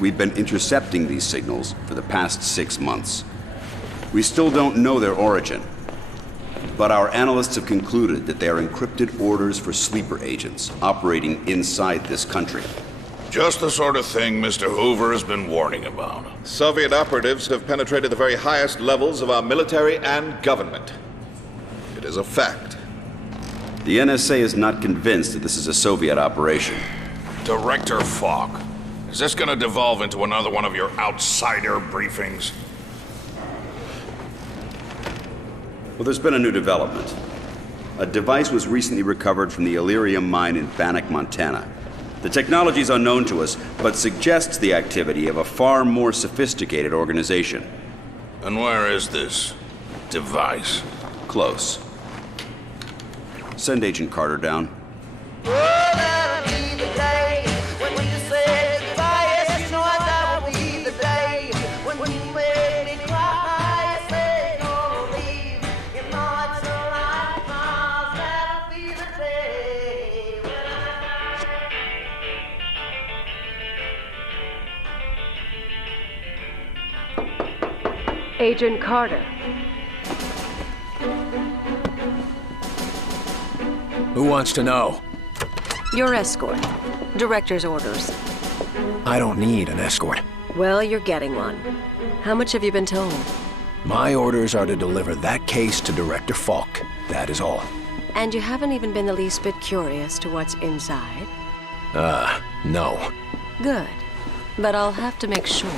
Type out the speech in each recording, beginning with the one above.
we've been intercepting these signals for the past 6 months. We still don't know their origin, but our analysts have concluded that they are encrypted orders for sleeper agents operating inside this country. Just the sort of thing Mr. Hoover has been warning about. Soviet operatives have penetrated the very highest levels of our military and government. It is a fact. The NSA is not convinced that this is a Soviet operation. Director Falk, is this gonna devolve into another one of your outsider briefings? Well, there's been a new development. A device was recently recovered from the Illyrium mine in Bannock, Montana. The technology is unknown to us, but suggests the activity of a far more sophisticated organization. And where is this device? Close. Send Agent Carter down. Agent Carter. Who wants to know? Your escort. Director's orders. I don't need an escort. Well, you're getting one. How much have you been told? My orders are to deliver that case to Director Falk. That is all. And you haven't even been the least bit curious to what's inside? No. Good. But I'll have to make sure.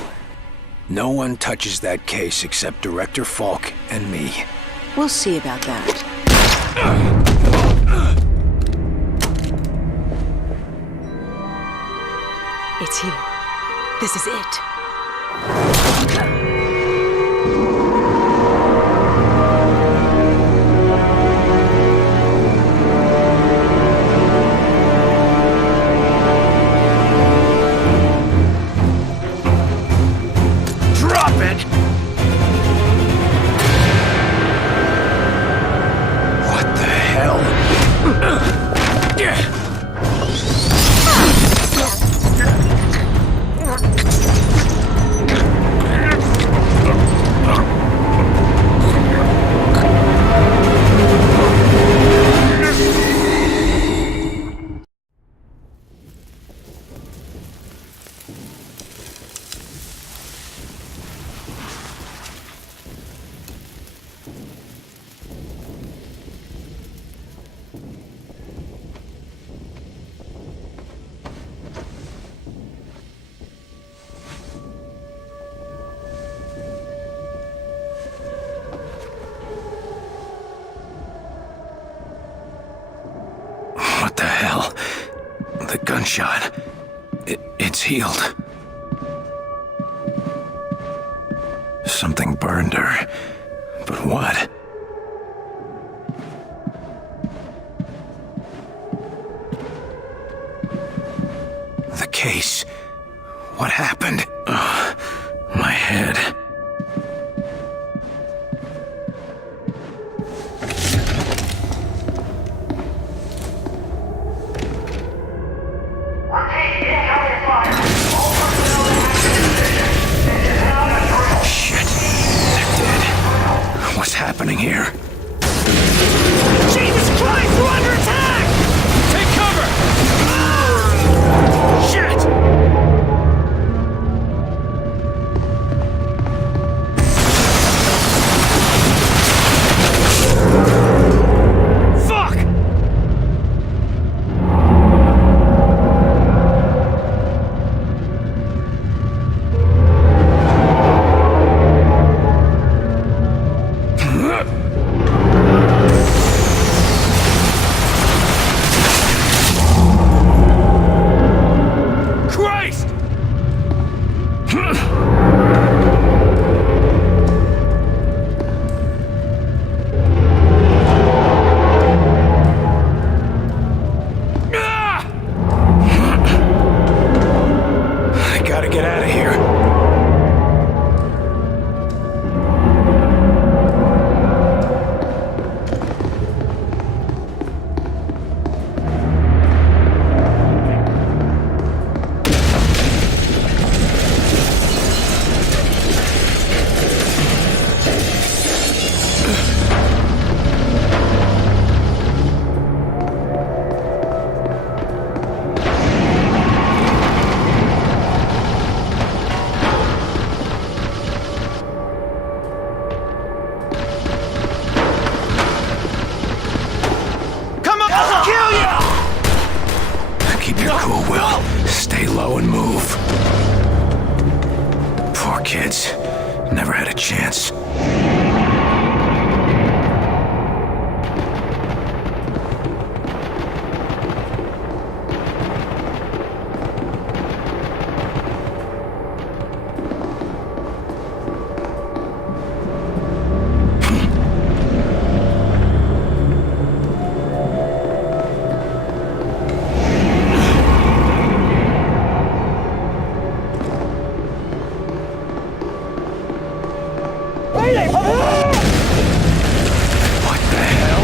No one touches that case except Director Falk and me. We'll see about that. It's here. This is it. Drop it! What the hell? What the hell? The gunshot. It's healed. Something burned her. But what? The case. What happened? My head. Shit. They're dead. What's happening here? Jesus Christ, we're under attack! Take cover! Shit! Fuck! Christ! Ah! I gotta get out of here. one move. Poor kids. Never had a chance. What the hell?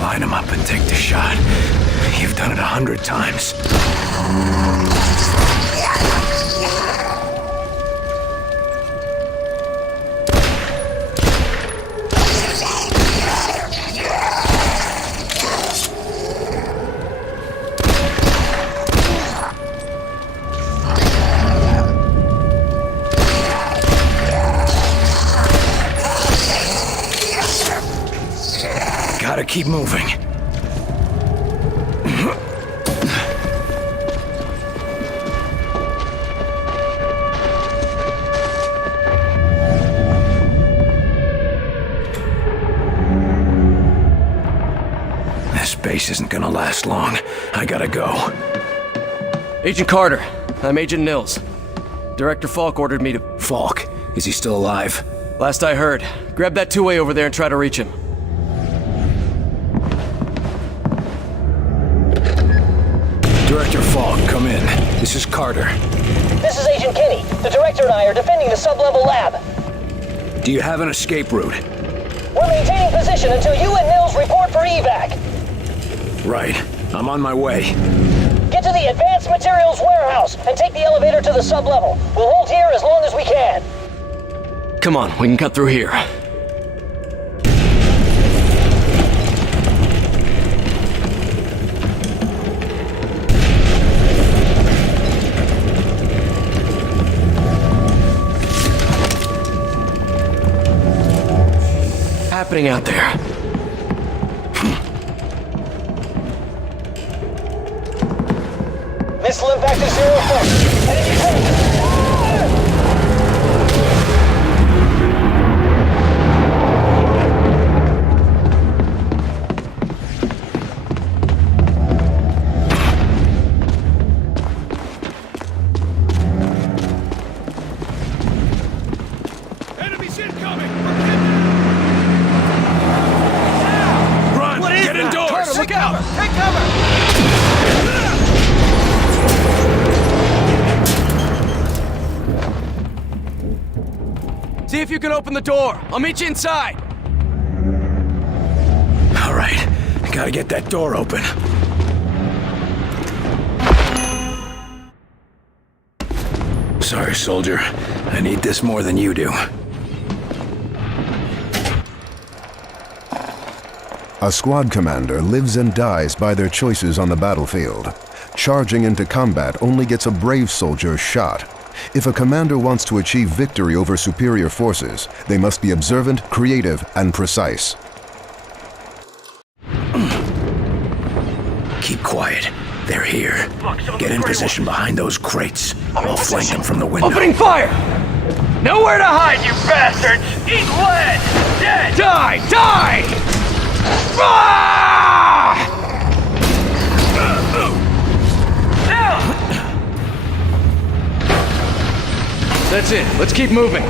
Line him up and take the shot. You've done it 100 times. Gotta keep moving. This base isn't gonna last long. I gotta go. Agent Carter, I'm Agent Nils. Director Falk ordered me to... Falk, is he still alive? Last I heard. Grab that two-way over there and try to reach him. Director Falk, come in. This is Carter. This is Agent Kenny. The director and I are defending the sub-level lab. Do you have an escape route? We're maintaining position until you and Nils report for evac. Right. I'm on my way. Get to the advanced materials warehouse and take the elevator to the sub-level. We'll hold here as long as we can. Come on, we can cut through here. Happening out there? Missile impact is 0 foot. Enemy tank. Enemies incoming! Run! Get indoors! Carter, look out! Take cover! See if you can open the door. I'll meet you inside. All right. Gotta get that door open. Sorry, soldier. I need this more than you do. A squad commander lives and dies by their choices on the battlefield. Charging into combat only gets a brave soldier shot. If a commander wants to achieve victory over superior forces, they must be observant, creative, and precise. Keep quiet. They're here. Get in position behind those crates. I'll flank them from the window. Opening fire! Nowhere to hide, you bastards! Eat lead! Dead! Die! Die! Ah! Now! That's it. Let's keep moving.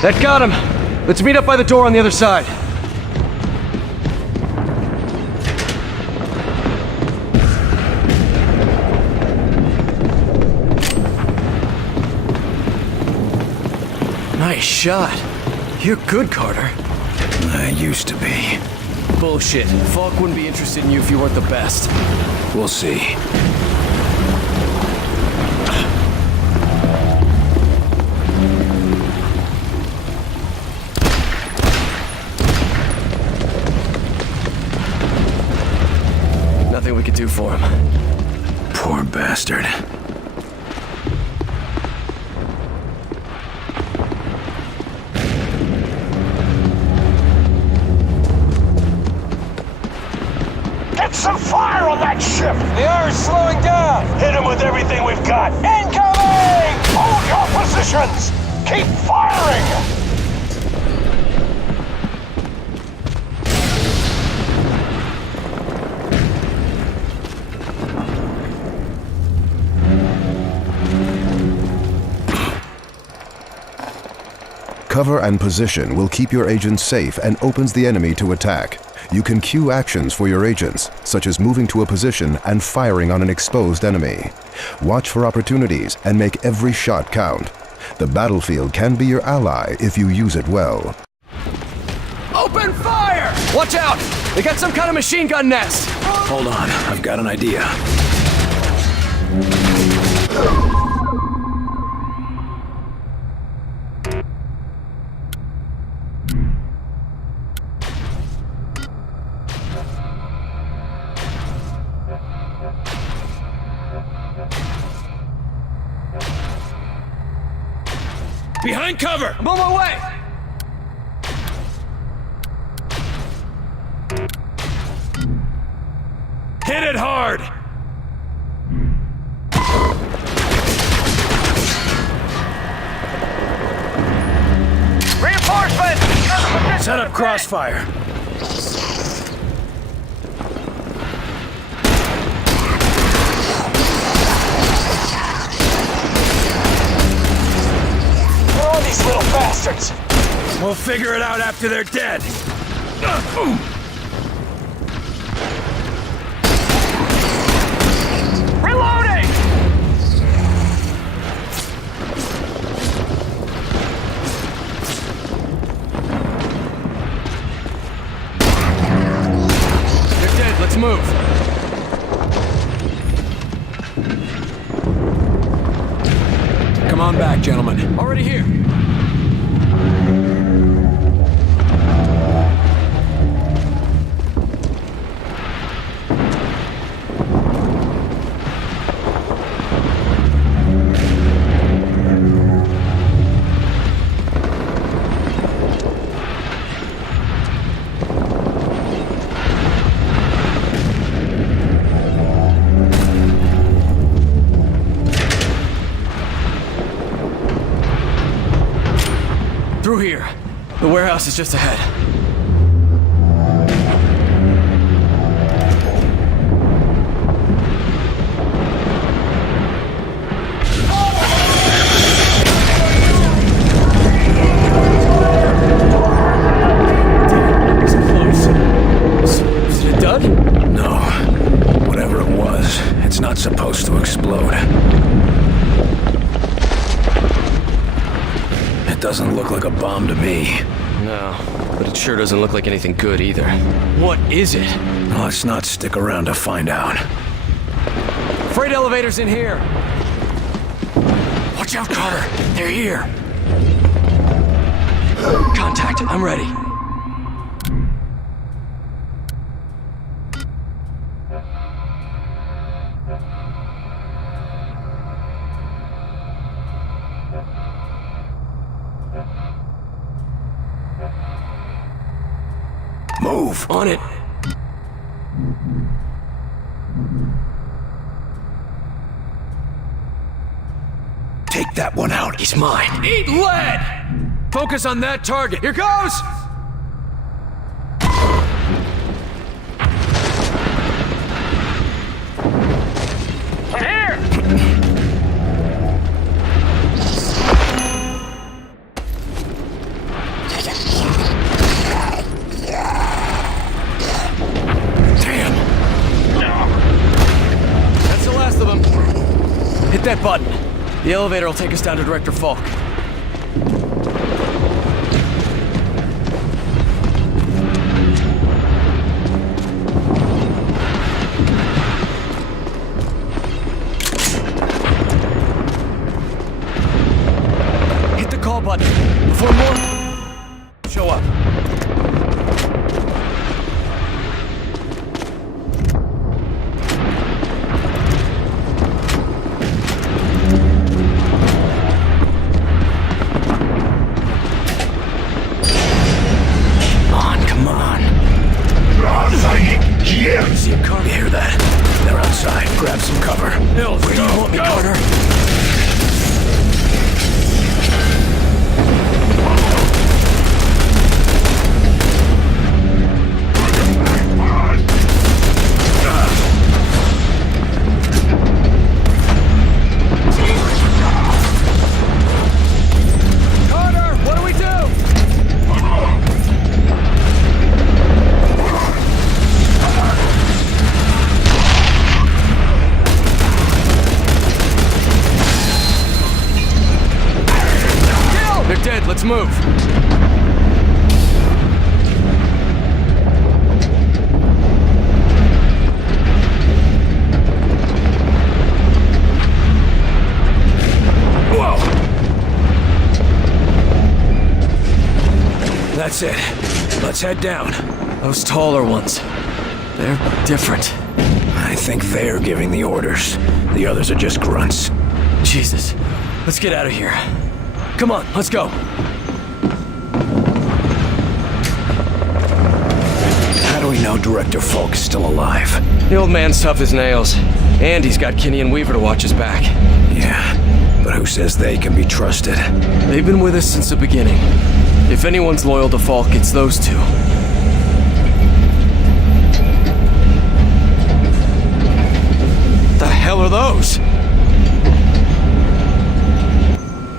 That got him. Let's meet up by the door on the other side. Nice shot. You're good, Carter. I used to be. bullshit. Falk wouldn't be interested in you if you weren't the best. We'll see. Nothing we could do for him. Poor bastard. Get some fire on that ship! The Iron's slowing down! Hit him with everything we've got! Incoming! Hold your positions! Keep firing! Cover and position will keep your agents safe and opens the enemy to attack. You can cue actions for your agents, such as moving to a position and firing on an exposed enemy. Watch for opportunities and make every shot count. The battlefield can be your ally if you use it well. Open fire! Watch out! They got some kind of machine gun nest! Hold on, I've got an idea. Behind cover! I'm on my way! Hit it hard! Reinforcements! Set up crossfire. Where are these little bastards? We'll figure it out after they're dead. Reloading! They're dead, let's move. Come on back, gentlemen. Already here. Through here. The warehouse is just ahead. Damn, it's close. Is it a dud? No. Whatever it was, it's not supposed to explode. It doesn't look like a bomb to me. No, but it sure doesn't look like anything good either. What is it? Let's not stick around to find out. Freight elevators in here! Watch out, Carter! They're here! Contact, I'm ready. Move! On it. Take that one out. He's mine. Eat lead! Focus on that target. Here goes! Here! Damn! That's the last of them. Hit that button. The elevator will take us down to Director Falk. outside. Grab some cover. Nils, where do you want me, Carter? Let's move. Whoa! That's it. Let's head down. Those taller ones. They're different. I think they're giving the orders. The others are just grunts. Jesus. Let's get out of here. Come on, let's go. How do we know Director Falk is still alive? The old man's tough as nails. And he's got Kinney and Weaver to watch his back. Yeah, but who says they can be trusted? They've been with us since the beginning. If anyone's loyal to Falk, it's those two. The hell are those?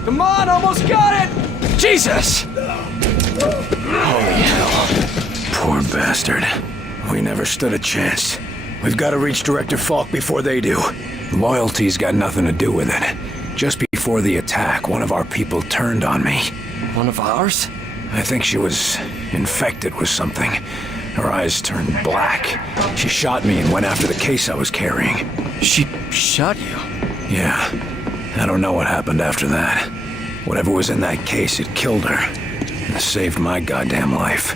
Come on, almost got it! Jesus! Holy hell. Poor bastard. We never stood a chance. We've got to reach Director Falk before they do. Loyalty's got nothing to do with it. Just before the attack, one of our people turned on me. One of ours? I think she was infected with something. Her eyes turned black. She shot me and went after the case I was carrying. She shot you? Yeah. I don't know what happened after that. Whatever was in that case, it killed her. And saved my goddamn life.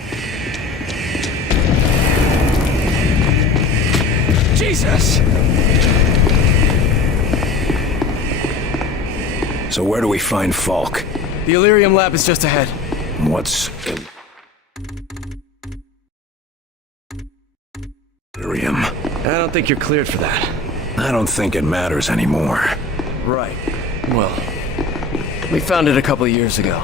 Jesus! So where do we find Falk? The Illyrium lab is just ahead. What's... Illyrium? I don't think you're cleared for that. I don't think it matters anymore. Right. Well, we found it a couple of years ago.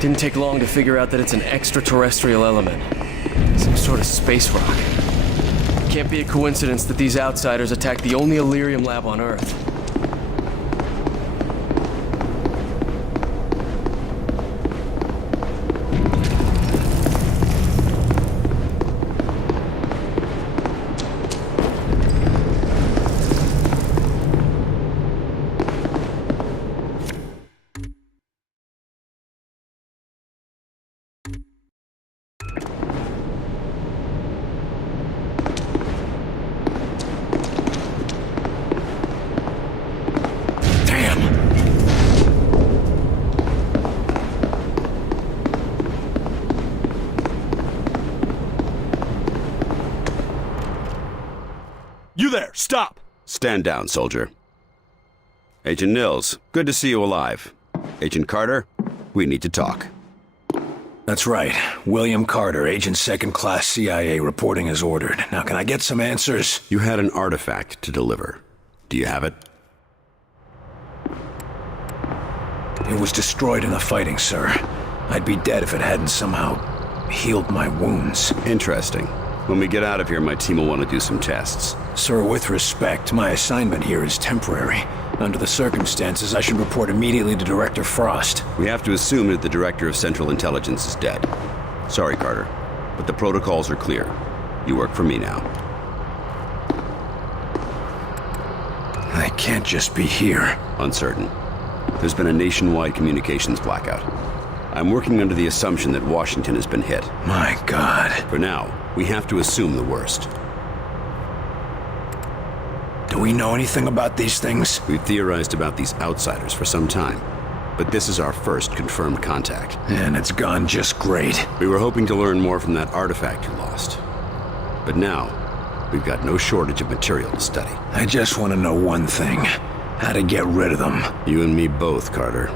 Didn't take long to figure out that it's an extraterrestrial element. Some sort of space rock. Can't be a coincidence that these outsiders attacked the only Illyrium lab on Earth. You there, stop! Stand down, soldier. Agent Nils, good to see you alive. Agent Carter, we need to talk. That's right. William Carter, Agent Second Class CIA, reporting as ordered. Now, can I get some answers? You had an artifact to deliver. Do you have it? It was destroyed in the fighting, sir. I'd be dead if it hadn't somehow healed my wounds. Interesting. When we get out of here, my team will want to do some tests. Sir, with respect, my assignment here is temporary. Under the circumstances, I should report immediately to Director Frost. We have to assume that the Director of Central Intelligence is dead. Sorry, Carter, but the protocols are clear. You work for me now. I can't just be here. Uncertain. There's been a nationwide communications blackout. I'm working under the assumption that Washington has been hit. My God. For now, we have to assume the worst. Do we know anything about these things? We've theorized about these outsiders for some time, but this is our first confirmed contact. And it's gone just great. We were hoping to learn more from that artifact you lost. But now, we've got no shortage of material to study. I just want to know one thing. How to get rid of them. You and me both, Carter.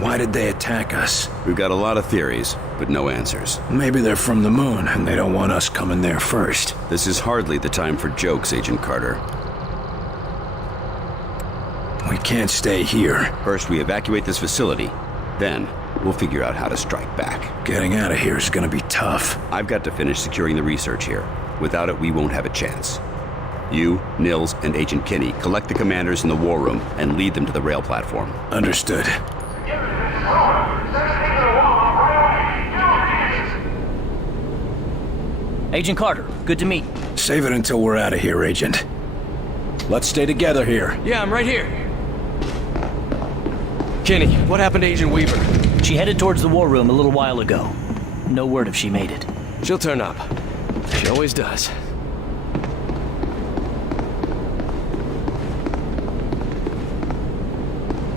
Why did they attack us? We've got a lot of theories, but no answers. Maybe they're from the moon, and they don't want us coming there first. This is hardly the time for jokes, Agent Carter. We can't stay here. First, we evacuate this facility. Then, we'll figure out how to strike back. Getting out of here is gonna be tough. I've got to finish securing the research here. Without it, we won't have a chance. You, Nils, and Agent Kinney collect the commanders in the war room and lead them to the rail platform. Understood. Agent Carter, good to meet. Save it until we're out of here, Agent. Let's stay together here. Yeah, I'm right here. Kinney, what happened to Agent Weaver? She headed towards the war room a little while ago. No word if she made it. She'll turn up. She always does.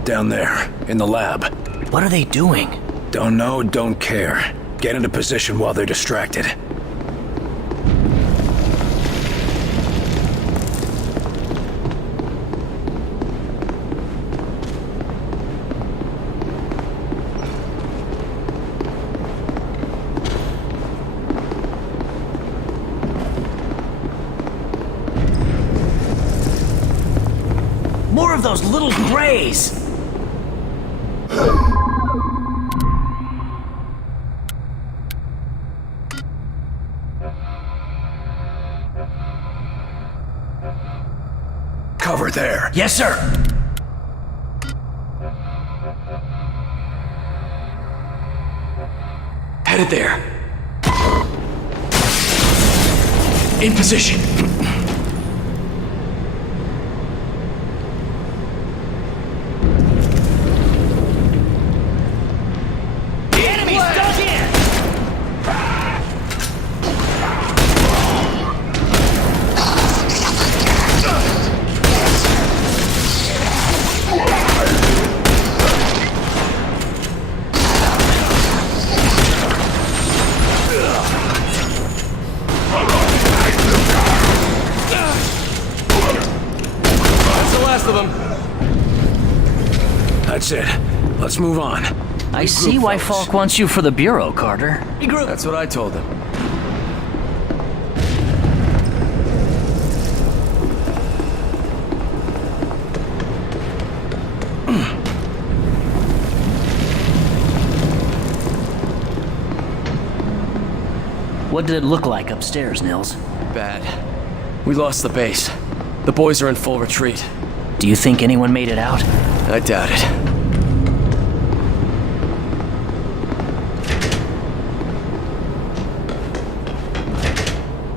Down there, in the lab. What are they doing? Don't know, don't care. Get into position while they're distracted. More of those little grays! Cover there. Yes, sir! Headed there. In position. The enemy's dug in! Of them. That's it. Let's move on. I see why Falk wants you for the Bureau, Carter. Regroup. That's what I told him. What did it look like upstairs, Nils? Bad. We lost the base. The boys are in full retreat. Do you think anyone made it out? I doubt it.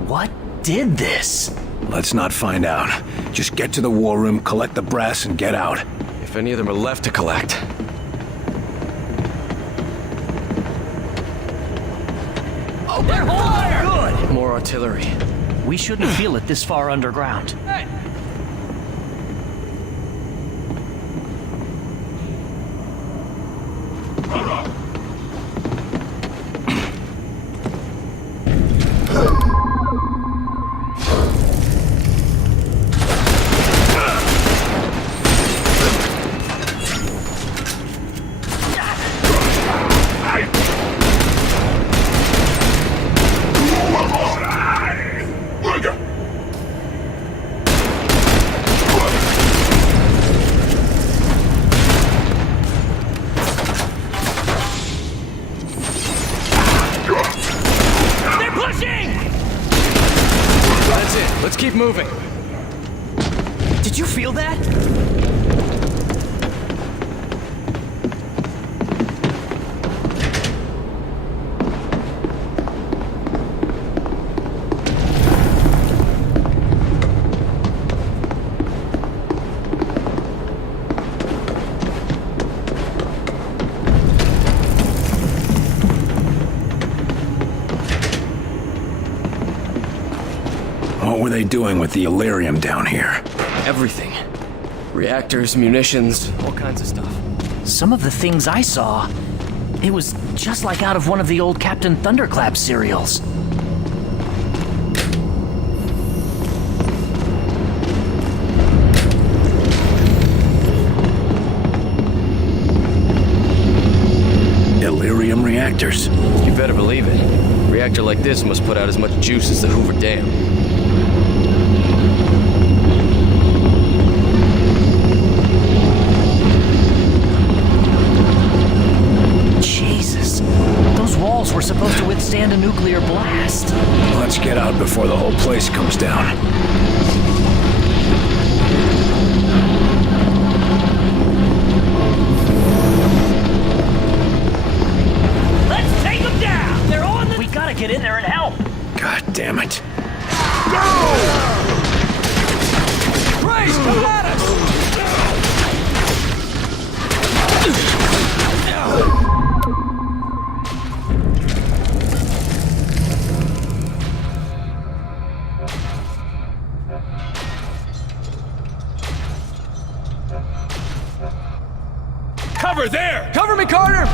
What did this? Let's not find out. Just get to the war room, collect the brass, and get out. If any of them are left to collect. Open fire! Good! More artillery. We shouldn't feel it this far underground. Hey! Let's keep moving. Did you feel that? What were they doing with the Illyrium down here? Everything. Reactors, munitions, all kinds of stuff. Some of the things I saw, it was just like out of one of the old Captain Thunderclap serials. reactors. You better believe it. A reactor like this must put out as much juice as the Hoover Dam. Jesus. Those walls were supposed to withstand a nuclear blast. Let's get out before the whole place comes down. Let's take them down! They're on the... We gotta get in there and help! God damn it. Grace, come at us! Cover there! Cover me, Carter!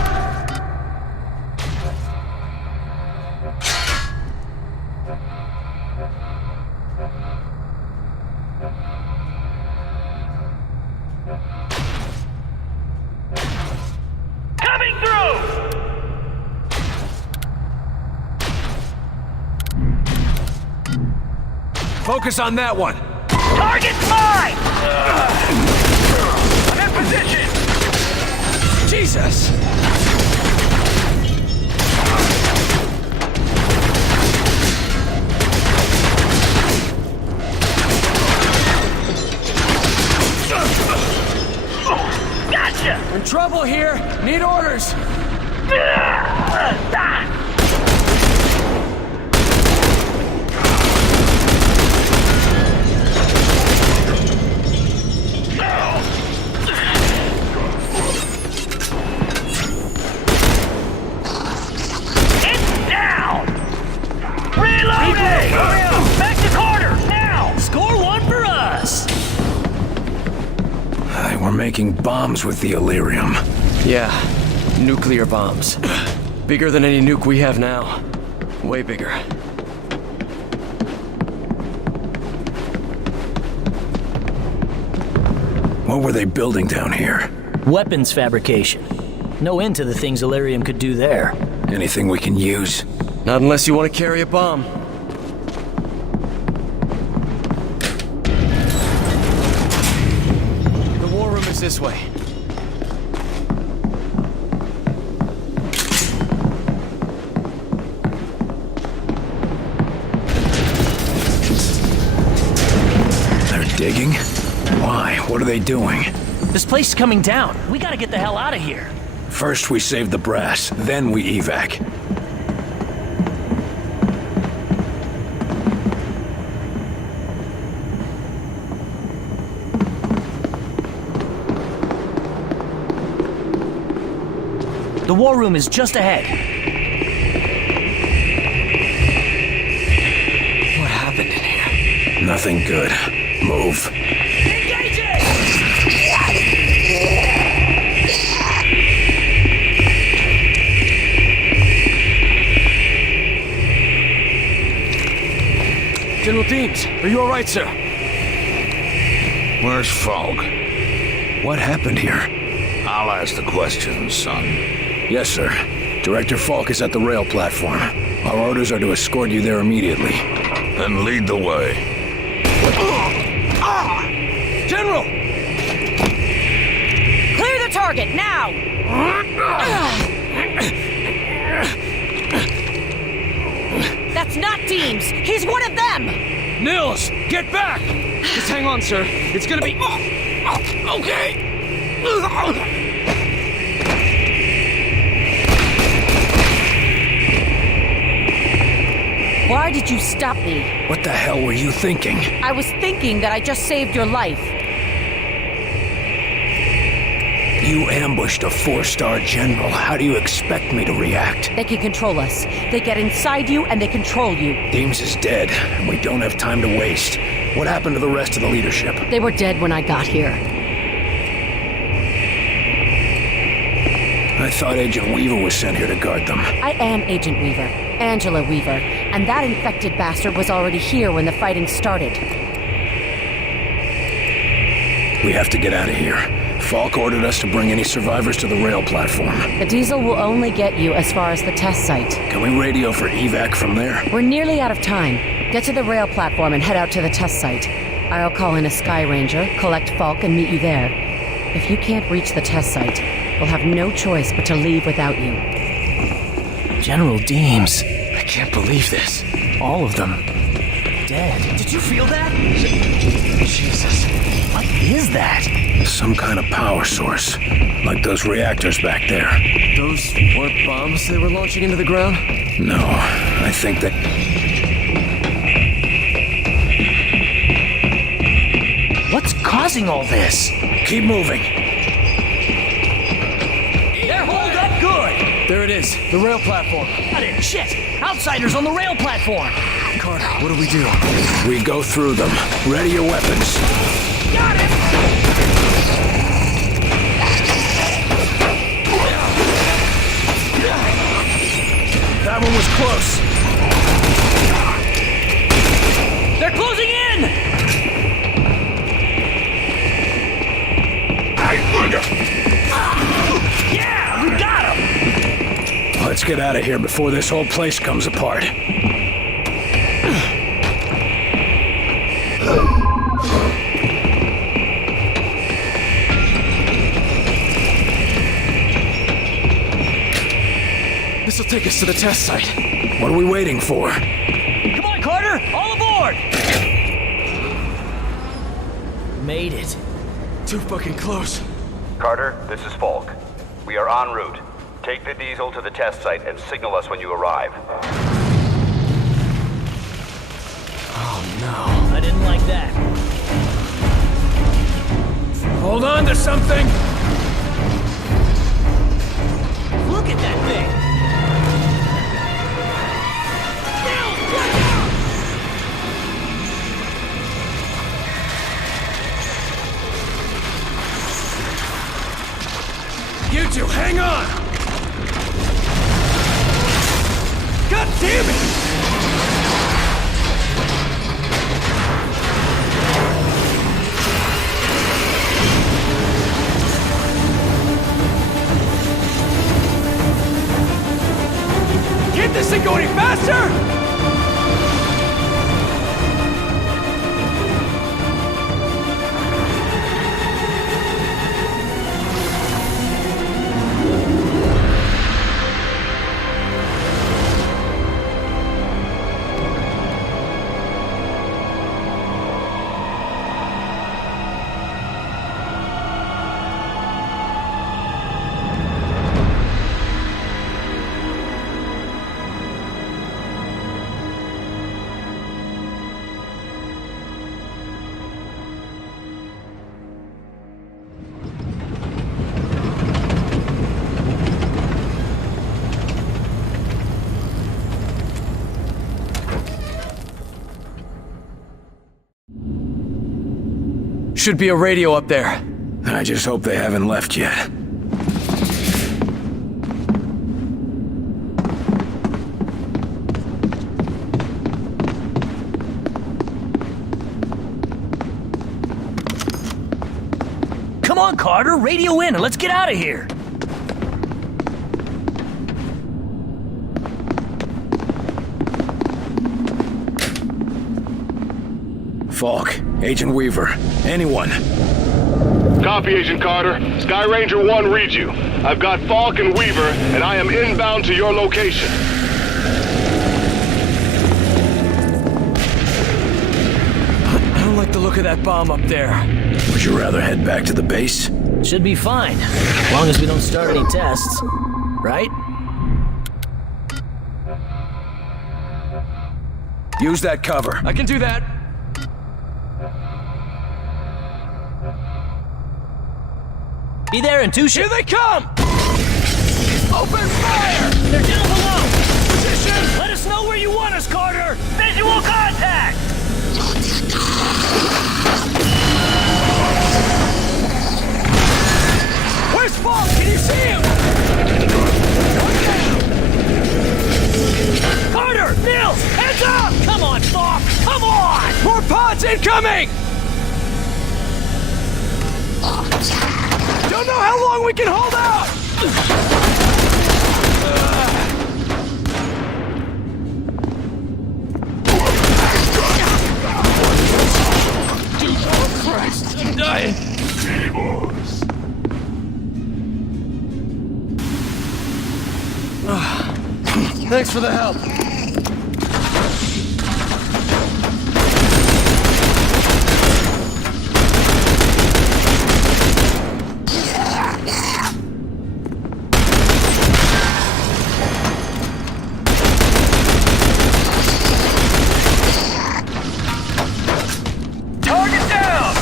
Coming through! Focus on that one. Target's mine! I'm in position! Jesus! Gotcha! We're in trouble here. Need orders. It's down! Reloading! Back to quarters, now! Score one for us! We're making bombs with the Illyrium. Yeah, nuclear bombs. Bigger than any nuke we have now. Way bigger. What were they building down here? Weapons fabrication. No end to the things Illyrium could do there. Anything we can use? Not unless you want to carry a bomb. The war room is this way. They're digging? Why? What are they doing? This place is coming down. We gotta get the hell out of here. First we save the brass, then we evac. The war room is just ahead. What happened in here? Nothing good. Move. General Deems, are you all right, sir? Where's Falk? What happened here? I'll ask the questions, son. Yes, sir. Director Falk is at the rail platform. Our orders are to escort you there immediately. Then lead the way. General! Clear the target, now! That's not Deems! He's one of them! Nils, get back! Just hang on, sir. It's gonna be... Okay! Why did you stop me? What the hell were you thinking? I was thinking that I just saved your life. You ambushed a 4-star general. How do you expect me to react? They can control us. They get inside you and they control you. Deems is dead, and we don't have time to waste. What happened to the rest of the leadership? They were dead when I got here. I thought Agent Weaver was sent here to guard them. I am Agent Weaver, Angela Weaver, and that infected bastard was already here when the fighting started. We have to get out of here. Falk ordered us to bring any survivors to the rail platform. The diesel will only get you as far as the test site. Can we radio for evac from there? We're nearly out of time. Get to the rail platform and head out to the test site. I'll call in a Sky Ranger, collect Falk, and meet you there. If you can't reach the test site, we'll have no choice but to leave without you. General Deems. I can't believe this. All of them. Dead. Did you feel that? Jesus. What is that? Some kind of power source. Like those reactors back there. Those weren't bombs they were launching into the ground? No, I think that... What's causing all this? Keep moving. They're holed up good! There it is, the rail platform. Got it, shit! Outsiders on the rail platform! Carter, what do we do? We go through them. Ready your weapons. Got it! That one was close. They're closing in! Yeah, we got him! Let's get out of here before this whole place comes apart. This'll take us to the test site. What are we waiting for? Come on, Carter! All aboard! Made it. Too fucking close. Carter, this is Falk. We are en route. Take the diesel to the test site and signal us when you arrive. Oh no. I didn't like that. Hold on to something! Look at that thing! You two, hang on! God damn it! Can't this thing go any faster? Should be a radio up there. I just hope they haven't left yet. Come on, Carter, radio in and let's get out of here! Falk, Agent Weaver, anyone. Copy, Agent Carter. Sky Ranger 1 reads you. I've got Falk and Weaver, and I am inbound to your location. I don't like the look of that bomb up there. Would you rather head back to the base? Should be fine, as long as we don't start any tests. Right? Use that cover. I can do that. Be there in 2 Here they come! Open fire! They're down below! Position! Let us know where you want us, Carter! Visual contact! Where's Falk? Can you see him? Carter! Nils! Heads up! Come on, Falk! Come on! More pods incoming! Don't know how long we can hold out! Jesus Christ, I'm dying! Thanks for the help. Target down!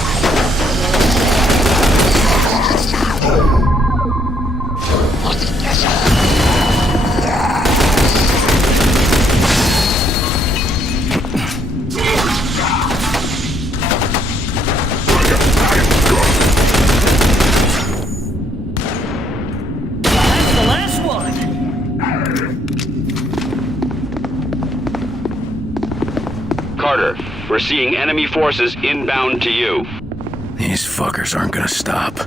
That's the last one! Carter, we're seeing enemy forces inbound to you. These fuckers aren't gonna stop.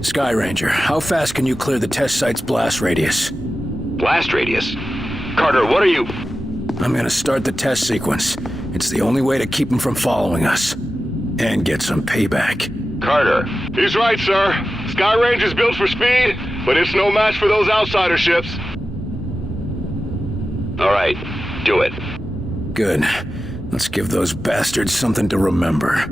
Sky Ranger, how fast can you clear the test site's blast radius? Blast radius? Carter, what are you... I'm gonna start the test sequence. It's the only way to keep them from following us. And get some payback. Carter. He's right, sir. Sky Ranger's built for speed, but it's no match for those outsider ships. All right, do it. Good. Let's give those bastards something to remember.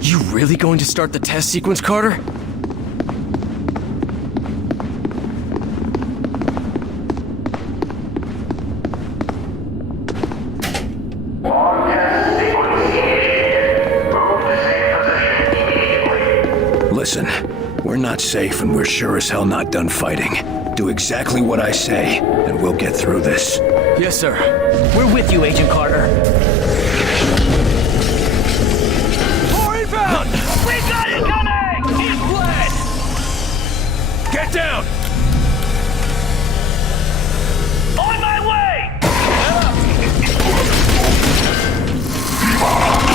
You really going to start the test sequence, Carter? Listen, we're not safe and we're sure as hell not done fighting. Do exactly what I say, and we'll get through this. Yes, sir. We're with you, Agent Carter. More inbound! We got it coming! He's fled! Get down! On my way!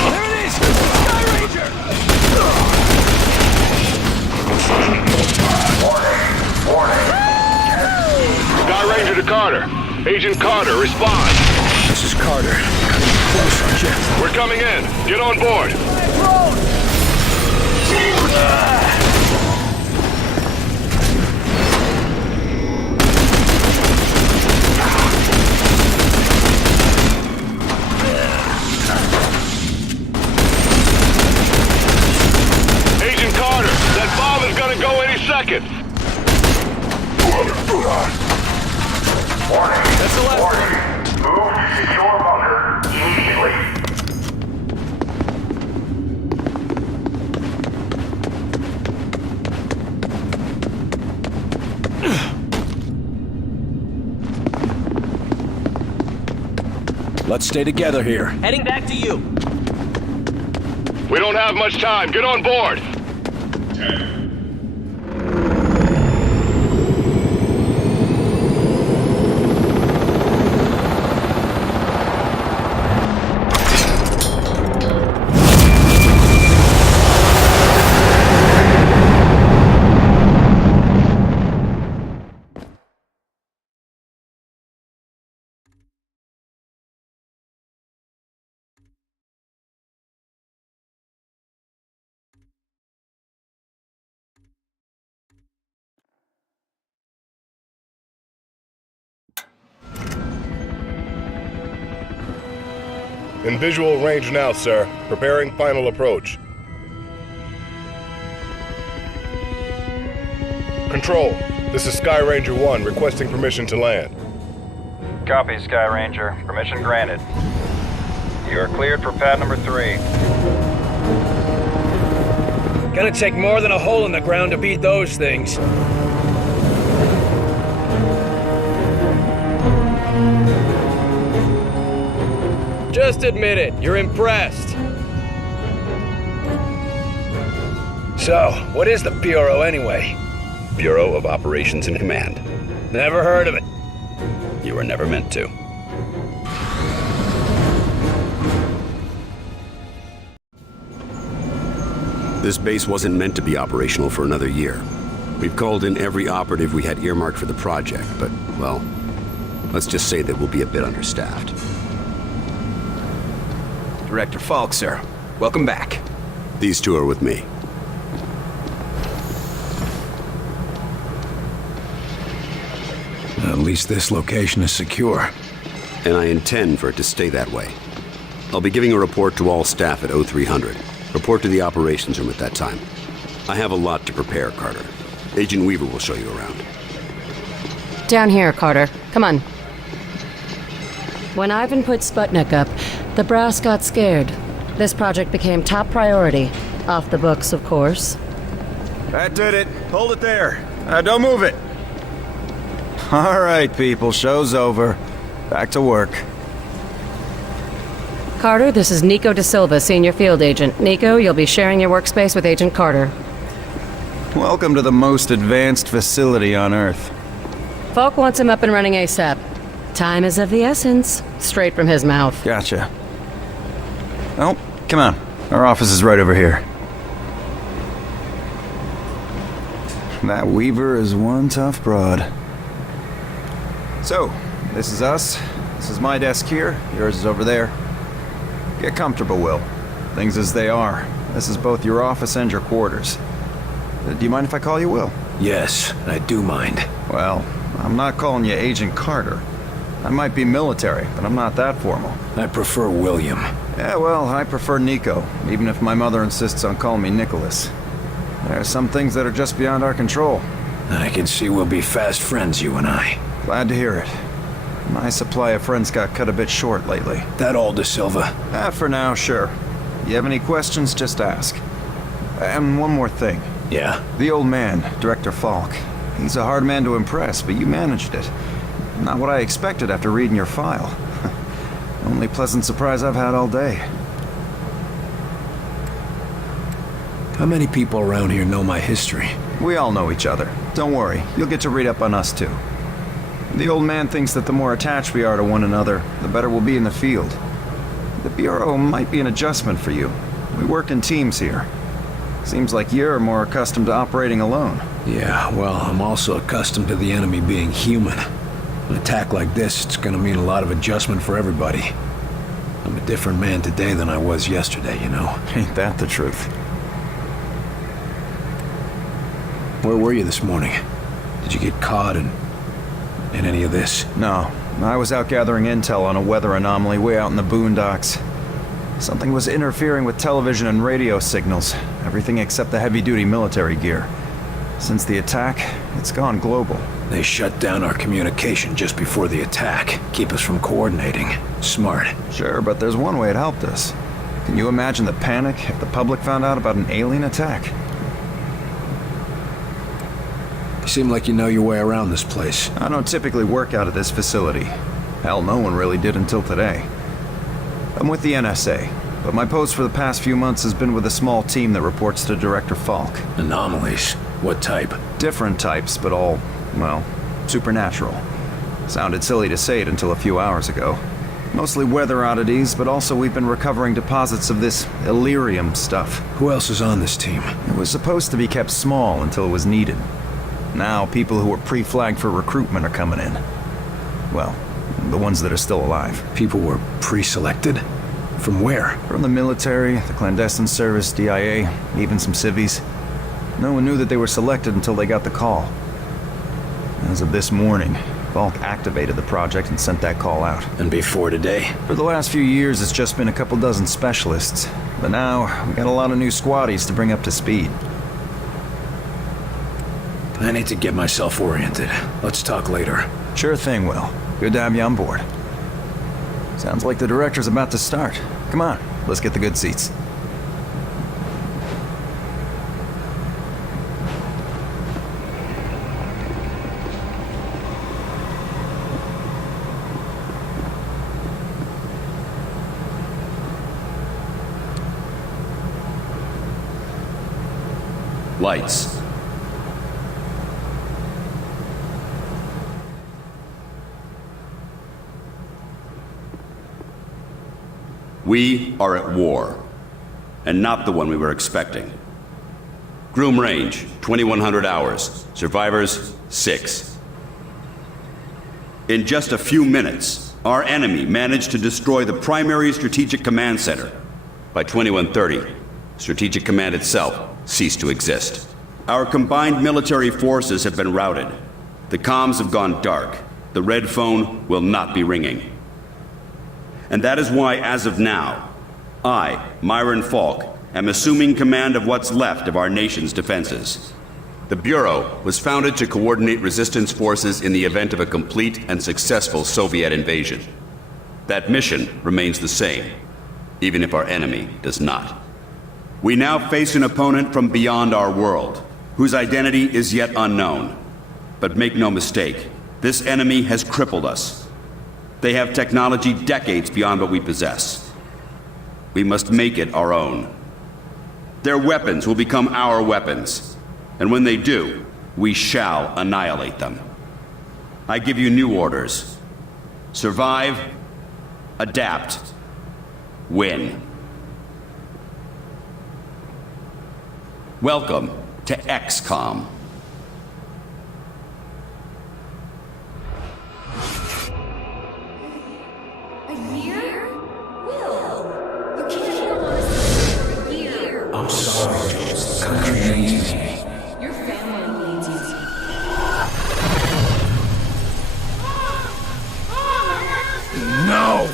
There it is! Sky Ranger! Sky Ranger to Carter. Agent Carter, respond. This is Carter. Close, aren't you? We're coming in. Get on board. Agent Carter, that bomb is gonna go any second. That's the last one. Move to secure bunker immediately. Let's stay together here. Heading back to you. We don't have much time. Get on board. In visual range now, sir. Preparing final approach. Control, this is Sky Ranger 1 requesting permission to land. Copy, Sky Ranger. Permission granted. You are cleared for pad number 3. Gonna take more than a hole in the ground to beat those things. Just admit it, you're impressed. So, what is the PRO anyway? Bureau of Operations and Command. Never heard of it. You were never meant to. This base wasn't meant to be operational for another year. We've called in every operative we had earmarked for the project, but, well, let's just say that we'll be a bit understaffed. Director Falk, sir. Welcome back. These two are with me. At least this location is secure. And I intend for it to stay that way. I'll be giving a report to all staff at 0300. Report to the operations room at that time. I have a lot to prepare, Carter. Agent Weaver will show you around. Down here, Carter. Come on. When Ivan put Sputnik up, the brass got scared. This project became top priority. Off the books, of course. That did it. Hold it there. Don't move it. All right, people. Show's over. Back to work. Carter, this is Nico Da Silva, Senior Field Agent. Nico, you'll be sharing your workspace with Agent Carter. Welcome to the most advanced facility on Earth. Falk wants him up and running ASAP. Time is of the essence. Straight from his mouth. Gotcha. Oh, come on. Our office is right over here. That Weaver is one tough broad. So, this is us. This is my desk here. Yours is over there. Get comfortable, Will. Things as they are. This is both your office and your quarters. Do you mind if I call you Will? Yes, I do mind. Well, I'm not calling you Agent Carter. I might be military, but I'm not that formal. I prefer William. Yeah, well, I prefer Nico, even if my mother insists on calling me Nicholas. There are some things that are just beyond our control. I can see we'll be fast friends, you and I. Glad to hear it. My supply of friends got cut a bit short lately. That all, Da Silva? For now, sure. You have any questions, just ask. And one more thing. Yeah? The old man, Director Falk. He's a hard man to impress, but you managed it. Not what I expected after reading your file. Only pleasant surprise I've had all day. How many people around here know my history? We all know each other. Don't worry, you'll get to read up on us too. The old man thinks that the more attached we are to one another, the better we'll be in the field. The Bureau might be an adjustment for you. We work in teams here. Seems like you're more accustomed to operating alone. Yeah, well, I'm also accustomed to the enemy being human. An attack like this, it's gonna mean a lot of adjustment for everybody. I'm a different man today than I was yesterday, you know? Ain't that the truth? Where were you this morning? Did you get caught in any of this? No. I was out gathering intel on a weather anomaly way out in the boondocks. Something was interfering with television and radio signals. Everything except the heavy-duty military gear. Since the attack, it's gone global. They shut down our communication just before the attack. Keep us from coordinating. Smart. Sure, but there's one way it helped us. Can you imagine the panic if the public found out about an alien attack? You seem like you know your way around this place. I don't typically work out of this facility. Hell, no one really did until today. I'm with the NSA, but my post for the past few months has been with a small team that reports to Director Falk. Anomalies? What type? Different types, but all, well, supernatural. Sounded silly to say it until a few hours ago. Mostly weather oddities, but also we've been recovering deposits of this Illyrium stuff. Who else is on this team? It was supposed to be kept small until it was needed. Now, people who were pre-flagged for recruitment are coming in. Well, the ones that are still alive. People were pre-selected? From where? From the military, the clandestine service, DIA, even some civvies. No one knew that they were selected until they got the call. As of this morning, Falk activated the project and sent that call out. And before today? For the last few years, it's just been a couple dozen specialists. But now, we got a lot of new squaddies to bring up to speed. I need to get myself oriented. Let's talk later. Sure thing, Will. Good to have you on board. Sounds like the director's about to start. Come on, let's get the good seats. Lights. We are at war, and not the one we were expecting. Groom range, 2100 hours. Survivors, 6. In just a few minutes, our enemy managed to destroy the primary Strategic Command Center. By 2130, Strategic Command itself ceased to exist. Our combined military forces have been routed. The comms have gone dark. The red phone will not be ringing. And that is why, as of now, I, Myron Falk, am assuming command of what's left of our nation's defenses. The Bureau was founded to coordinate resistance forces in the event of a complete and successful Soviet invasion. That mission remains the same, even if our enemy does not. We now face an opponent from beyond our world, whose identity is yet unknown. But make no mistake, this enemy has crippled us. They have technology decades beyond what we possess. We must make it our own. Their weapons will become our weapons, and when they do, we shall annihilate them. I give you new orders. Survive, adapt, win. Welcome to XCOM. I'm sorry, the country needs me. Your family needs you. No!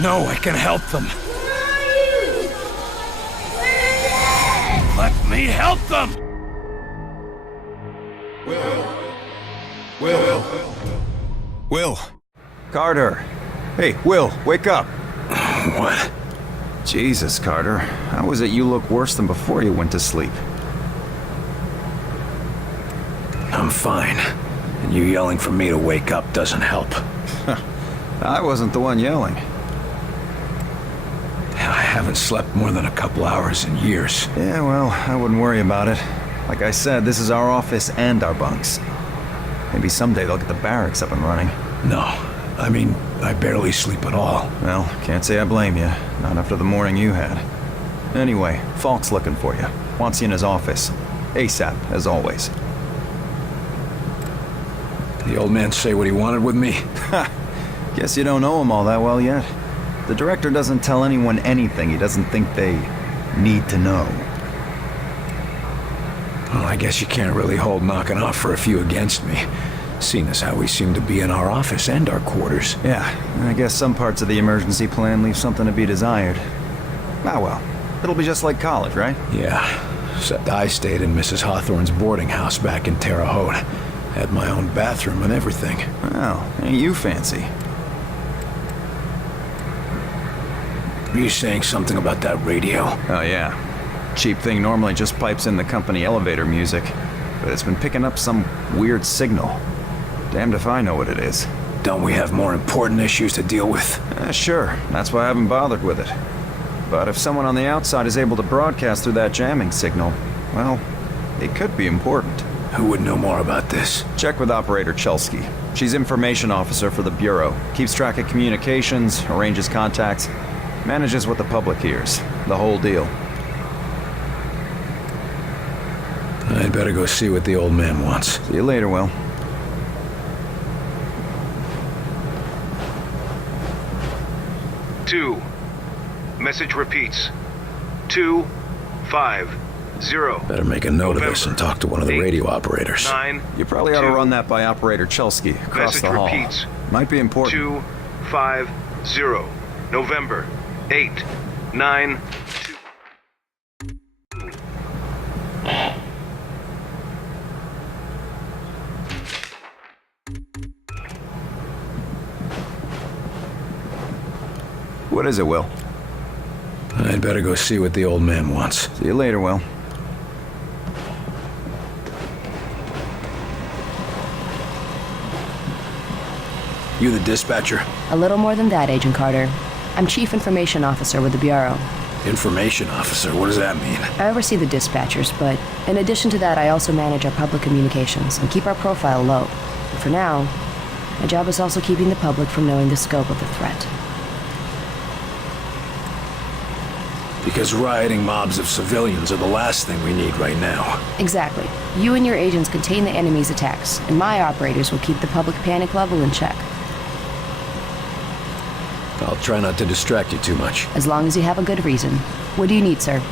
No, I can help them. Let me help them! Will. Carter. Hey, Will, wake up. What? Jesus, Carter. How is it you look worse than before you went to sleep? I'm fine. And you yelling for me to wake up doesn't help. I wasn't the one yelling. I haven't slept more than a couple hours in years. Yeah, well, I wouldn't worry about it. Like I said, this is our office and our bunks. Maybe someday they'll get the barracks up and running. No. I mean, I barely sleep at all. Well, can't say I blame you. Not after the morning you had. Anyway, Falk's looking for you. Wants you in his office. ASAP, as always. The old man say what he wanted with me? Ha! Guess you don't know him all that well yet. The director doesn't tell anyone anything he doesn't think they need to know. Well, I guess you can't really hold knocking off for a few against me, seeing as how we seem to be in our office and our quarters. Yeah, I guess some parts of the emergency plan leave something to be desired. Ah well, it'll be just like college, right? Yeah, except I stayed in Mrs. Hawthorne's boarding house back in Terre Haute. Had my own bathroom and everything. Well, ain't you fancy? Were you saying something about that radio? Oh yeah. Cheap thing normally just pipes in the company elevator music, but it's been picking up some weird signal. Damned if I know what it is. Don't we have more important issues to deal with? Sure, that's why I haven't bothered with it. But if someone on the outside is able to broadcast through that jamming signal, well, it could be important. Who would know more about this? Check with Operator Chelsky. She's information officer for the Bureau. Keeps track of communications, arranges contacts, manages what the public hears. The whole deal. I'd better go see what the old man wants. See you later, Will. Two. Message repeats. 250. Better make a note of this and talk to one of the radio operators. 9. You probably ought to run that by Operator Chelsky across the hall. Message repeats. Might be important. 250. November 8. 9. 2. What is it, Will? I'd better go see what the old man wants. See you later, Will. You the dispatcher? A little more than that, Agent Carter. I'm Chief Information Officer with the Bureau. Information officer? What does that mean? I oversee the dispatchers, but in addition to that, I also manage our public communications and keep our profile low. But for now, my job is also keeping the public from knowing the scope of the threat. Because rioting mobs of civilians are the last thing we need right now. Exactly. You and your agents contain the enemy's attacks, and my operators will keep the public panic level in check. I'll try not to distract you too much. As long as you have a good reason. What do you need, sir?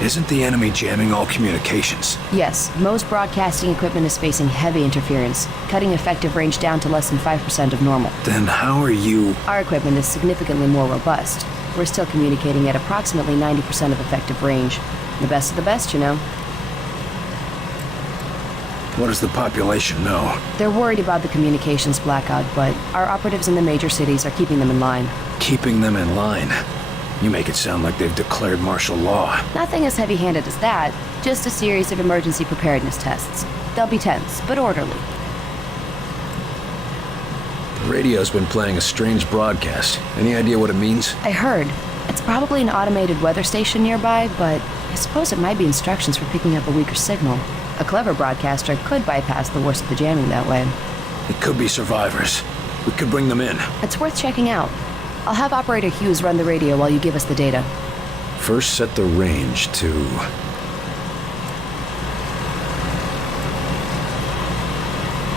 Isn't the enemy jamming all communications? Yes, most broadcasting equipment is facing heavy interference, cutting effective range down to less than 5% of normal. Then how are you... Our equipment is significantly more robust. We're still communicating at approximately 90% of effective range. The best of the best, you know. What does the population know? They're worried about the communications blackout, but our operatives in the major cities are keeping them in line. Keeping them in line? You make it sound like they've declared martial law. Nothing as heavy-handed as that, just a series of emergency preparedness tests. They'll be tense, but orderly. The radio's been playing a strange broadcast. Any idea what it means? I heard. It's probably an automated weather station nearby, but I suppose it might be instructions for picking up a weaker signal. A clever broadcaster could bypass the worst of the jamming that way. It could be survivors. We could bring them in. It's worth checking out. I'll have Operator Hughes run the radio while you give us the data. First set the range to...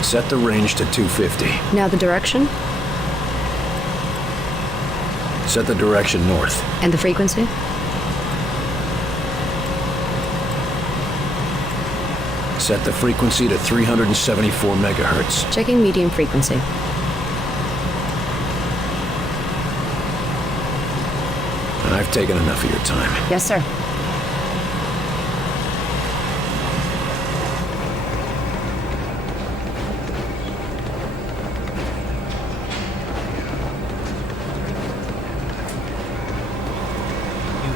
Set the range to 250. Now the direction? Set the direction north. And the frequency? Set the frequency to 374 megahertz. Checking medium frequency. I've taken enough of your time. Yes, sir. You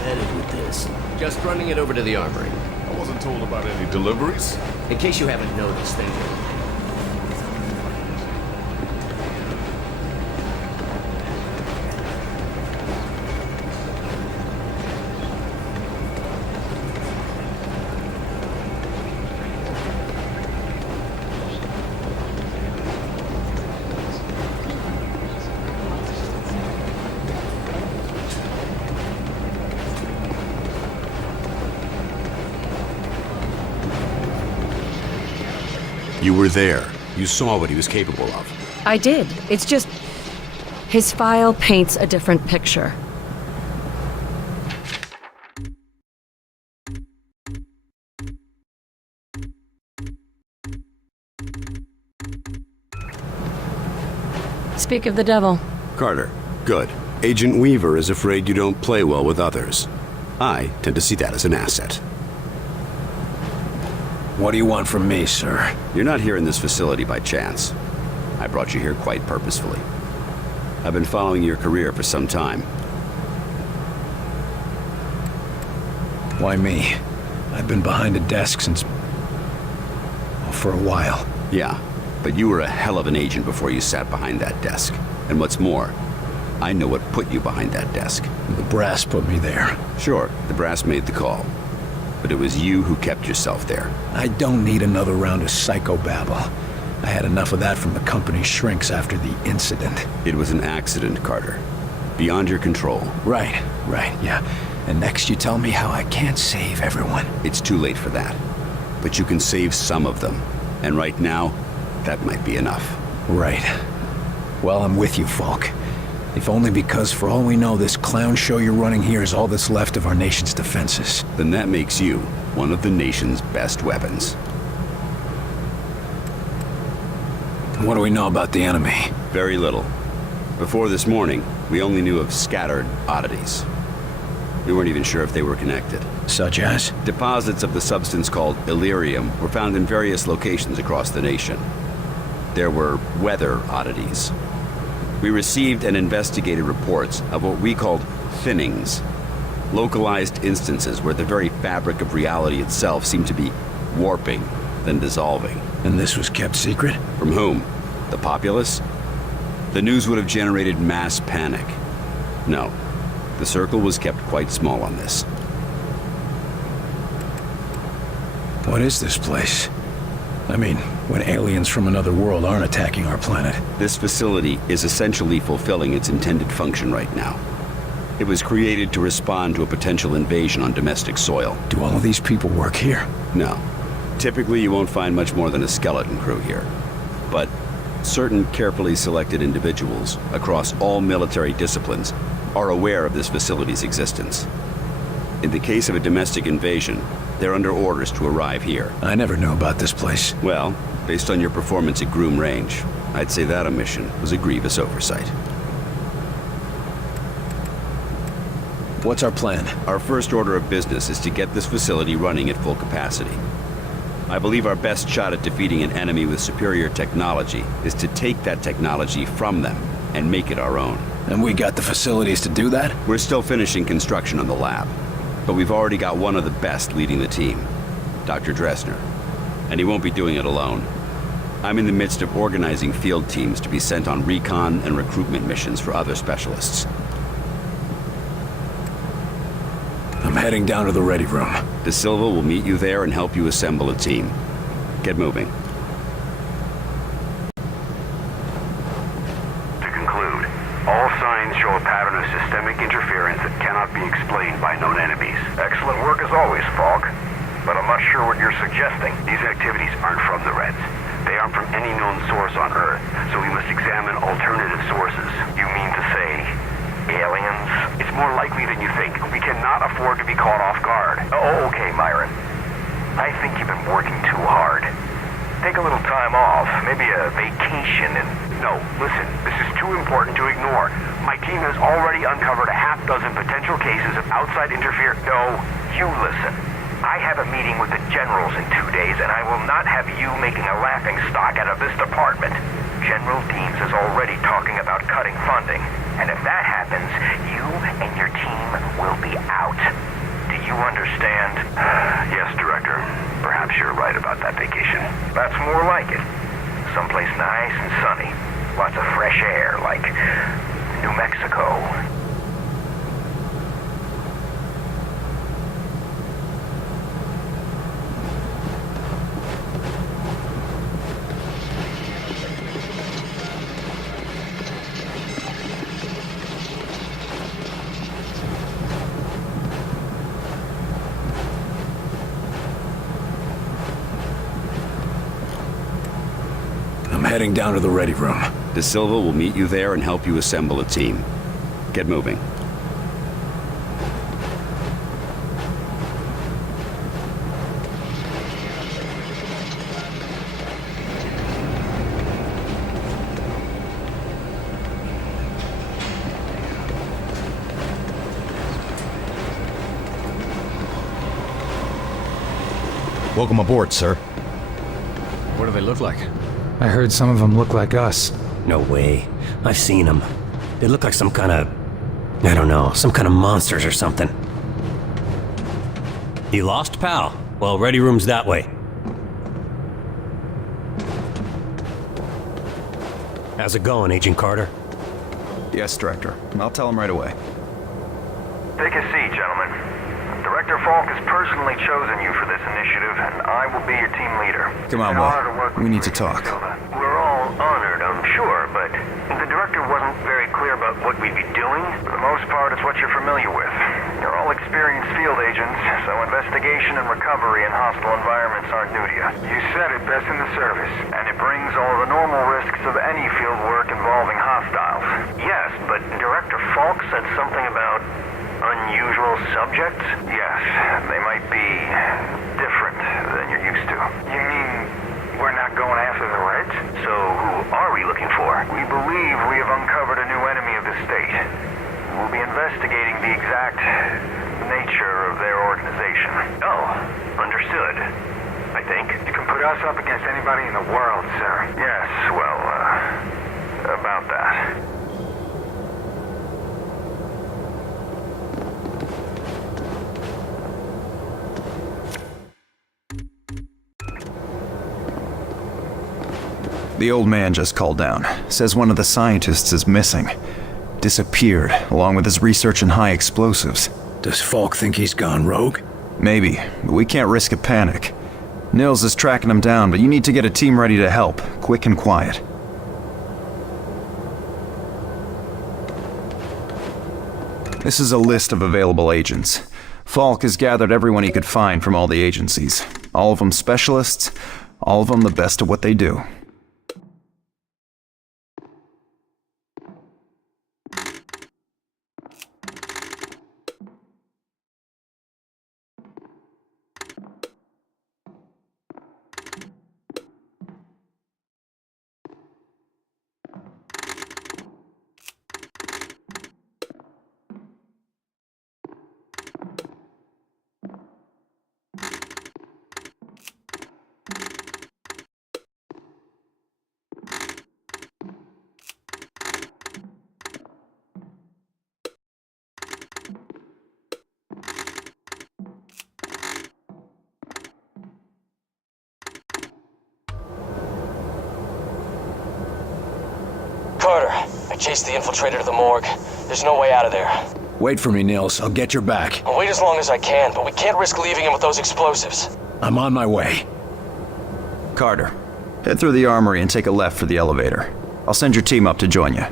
headed with this? Just running it over to the armory. I wasn't told about any deliveries. In case you haven't noticed, thank you. You were there. You saw what he was capable of. I did. It's just... his file paints a different picture. Speak of the devil. Carter, good. Agent Weaver is afraid you don't play well with others. I tend to see that as an asset. What do you want from me, sir? You're not here in this facility by chance. I brought you here quite purposefully. I've been following your career for some time. Why me? I've been behind a desk since... well, for a while. Yeah, but you were a hell of an agent before you sat behind that desk. And what's more, I know what put you behind that desk. The brass put me there. Sure, the brass made the call. But it was you who kept yourself there. I don't need another round of psychobabble. I had enough of that from the company's shrinks after the incident. It was an accident, Carter. Beyond your control. Right, yeah. And next you tell me how I can't save everyone. It's too late for that. But you can save some of them. And right now, that might be enough. Right. Well, I'm with you, Falk. If only because, for all we know, this clown show you're running here is all that's left of our nation's defenses. Then that makes you one of the nation's best weapons. What do we know about the enemy? Very little. Before this morning, we only knew of scattered oddities. We weren't even sure if they were connected. Such as? Deposits of the substance called Illyrium were found in various locations across the nation. There were weather oddities. We received and investigated reports of what we called thinnings, localized instances where the very fabric of reality itself seemed to be warping, then dissolving. And this was kept secret? From whom? The populace? The news would have generated mass panic. No, the circle was kept quite small on this. What is this place? I mean, when aliens from another world aren't attacking our planet. This facility is essentially fulfilling its intended function right now. It was created to respond to a potential invasion on domestic soil. Do all of these people work here? No. Typically, you won't find much more than a skeleton crew here. But certain carefully selected individuals across all military disciplines are aware of this facility's existence. In the case of a domestic invasion, they're under orders to arrive here. I never knew about this place. Well, based on your performance at Groom Range, I'd say that omission was a grievous oversight. What's our plan? Our first order of business is to get this facility running at full capacity. I believe our best shot at defeating an enemy with superior technology is to take that technology from them and make it our own. And we got the facilities to do that? We're still finishing construction on the lab, but we've already got one of the best leading the team, Dr. Dressner. And he won't be doing it alone. I'm in the midst of organizing field teams to be sent on recon and recruitment missions for other specialists. I'm heading down to the ready room. De Silva will meet you there and help you assemble a team. Get moving. To conclude, all signs show a pattern of systemic interference that cannot be explained by known enemies. Excellent work as always, Falk. But I'm not sure what you're suggesting. These activities aren't from the Reds. They aren't from any known source on Earth, so we must examine alternative sources. You mean to say aliens? It's more likely than you think. We cannot afford to be caught off guard. Oh, okay, Myron. I think you've been working too hard. Take a little time off, maybe a vacation and... No, listen, this is too important to ignore. My team has already uncovered a half dozen potential cases of outside interference. No, you listen. I have a meeting with the generals in 2 days, and I will not have you making a laughing stock out of this department. General Deems is already talking about cutting funding, and if that happens, you and your team will be out. Do you understand? Yes, Director. Perhaps you're right about that vacation. That's more like it. Someplace nice and sunny. Lots of fresh air, like New Mexico. I'm heading down to the ready room. De Silva will meet you there and help you assemble a team. Get moving. Welcome aboard, sir. What do they look like? I heard some of them look like us. No way. I've seen them. They look like some kind of... I don't know, some kind of monsters or something. You lost, pal? Well, ready room's that way. How's it going, Agent Carter? Yes, Director. I'll tell him right away. Take a seat, gentlemen. Director Falk has personally chosen you for this initiative, and I will be your team leader. Come on, Will. We need to talk. We're all honored, I'm sure, but the director wasn't very clear about what we'd be doing. For the most part, it's what you're familiar with. You're all experienced field agents, so investigation and recovery in hostile environments aren't new to you. You said it best in the service, and it brings all the normal risks of any field work involving hostiles. Yes, but Director Falk said something about unusual subjects? Yes, they might be different than you're used to. You mean we're not going after the Reds? So who are we looking for? We believe we have uncovered a new enemy of the state. We'll be investigating the exact nature of their organization. Oh, understood. I think. You can put us up against anybody in the world, sir. Yes, well, about that. The old man just called down. Says one of the scientists is missing. Disappeared, along with his research in high explosives. Does Falk think he's gone rogue? Maybe, but we can't risk a panic. Nils is tracking him down, but you need to get a team ready to help, quick and quiet. This is a list of available agents. Falk has gathered everyone he could find from all the agencies. All of them specialists, all of them the best at what they do. Carter, I chased the infiltrator to the morgue. There's no way out of there. Wait for me, Nils. I'll get your back. I'll wait as long as I can, but we can't risk leaving him with those explosives. I'm on my way. Carter, head through the armory and take a left for the elevator. I'll send your team up to join you.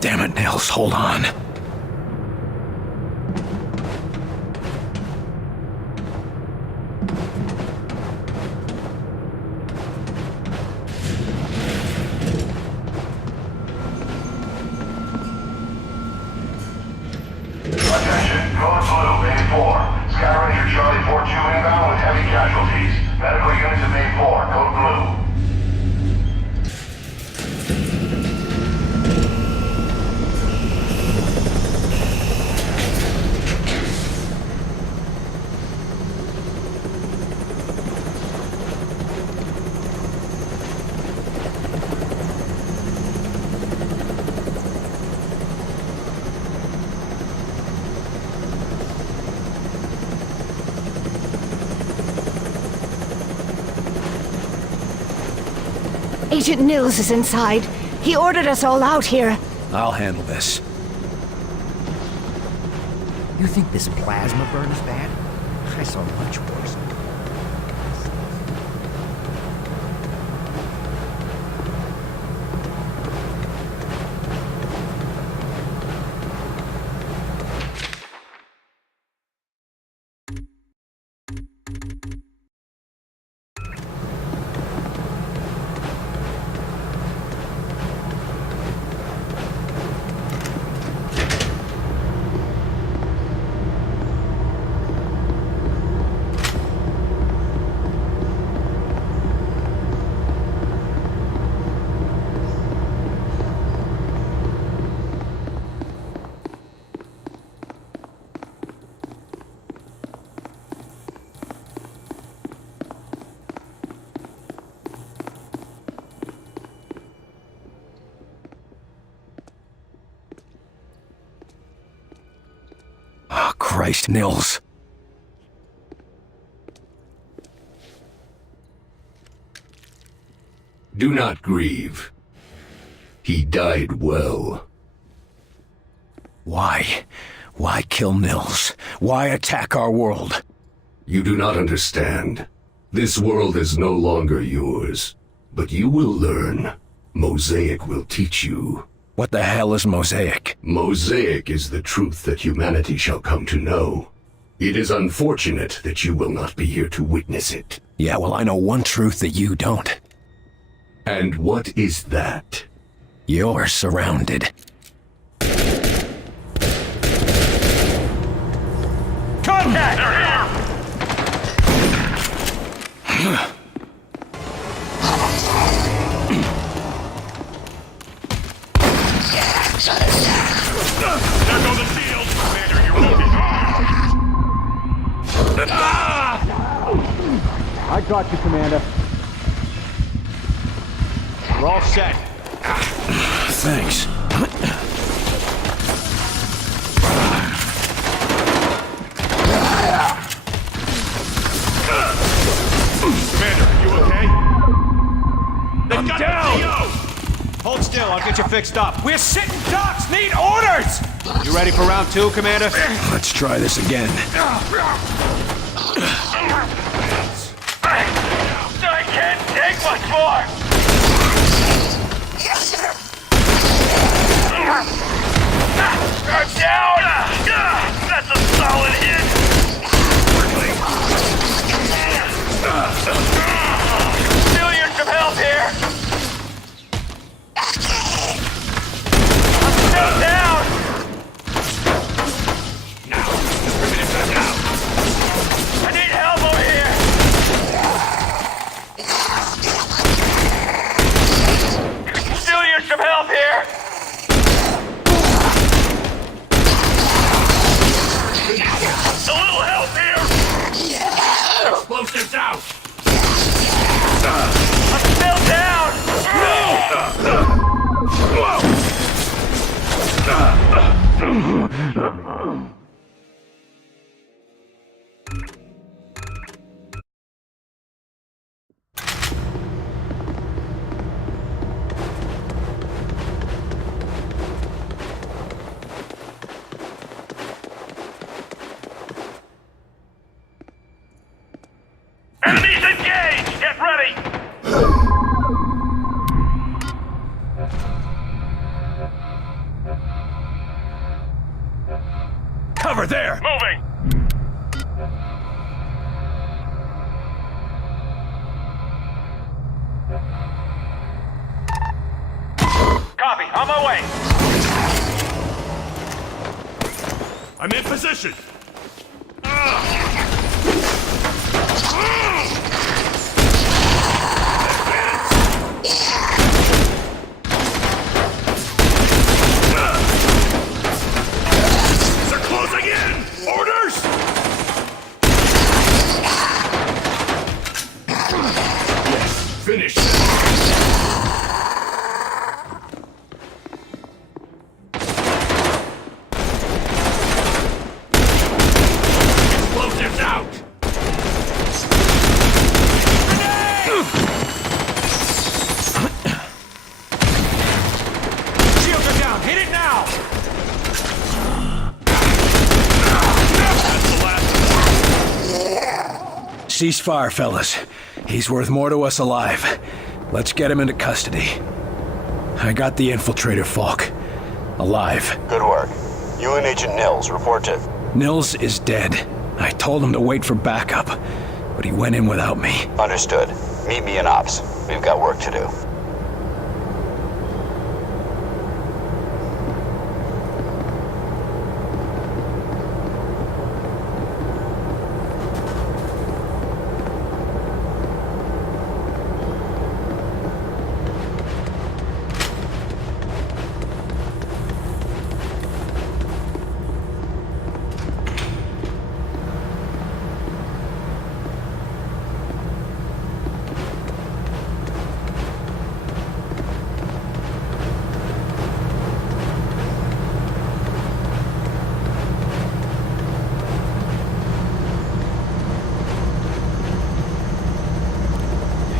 Damn it, Nils. Hold on. Agent Nils is inside. He ordered us all out here. I'll handle this. You think this plasma burn is bad? I saw much worse. Christ, Nils. Do not grieve. He died well. Why? Why kill Nils? Why attack our world? You do not understand. This world is no longer yours. But you will learn. Mosaic will teach you. What the hell is Mosaic? Mosaic is the truth that humanity shall come to know. It is unfortunate that you will not be here to witness it. Yeah, well, I know one truth that you don't. And what is that? You're surrounded. Contact! They're here! There go the shields! Commander, you're wounded! I got you, Commander. We're all set. Thanks. Commander, are you okay? I'm down! Hold still, I'll get you fixed up. We're sitting ducks! Need orders! You ready for round two, Commander? Let's try this again. can't take much more! I'm down! That's a solid hit! Still use some help here! I'm still down! I need help over here! Still use some help here! A little help here! Explosives out! I'm still down! Enemies engaged! Get ready! Cover there! Moving! Copy, on my way! I'm in position! They're closing in! Orders! Finish. Explosives out! Shields are down! Hit it now! Ceasefire, fellas. He's worth more to us alive. Let's get him into custody. I got the infiltrator, Falk. Alive. Good work. You and Agent Nils, report to... Nils is dead. I told him to wait for backup, but he went in without me. Understood. Meet me in Ops. We've got work to do.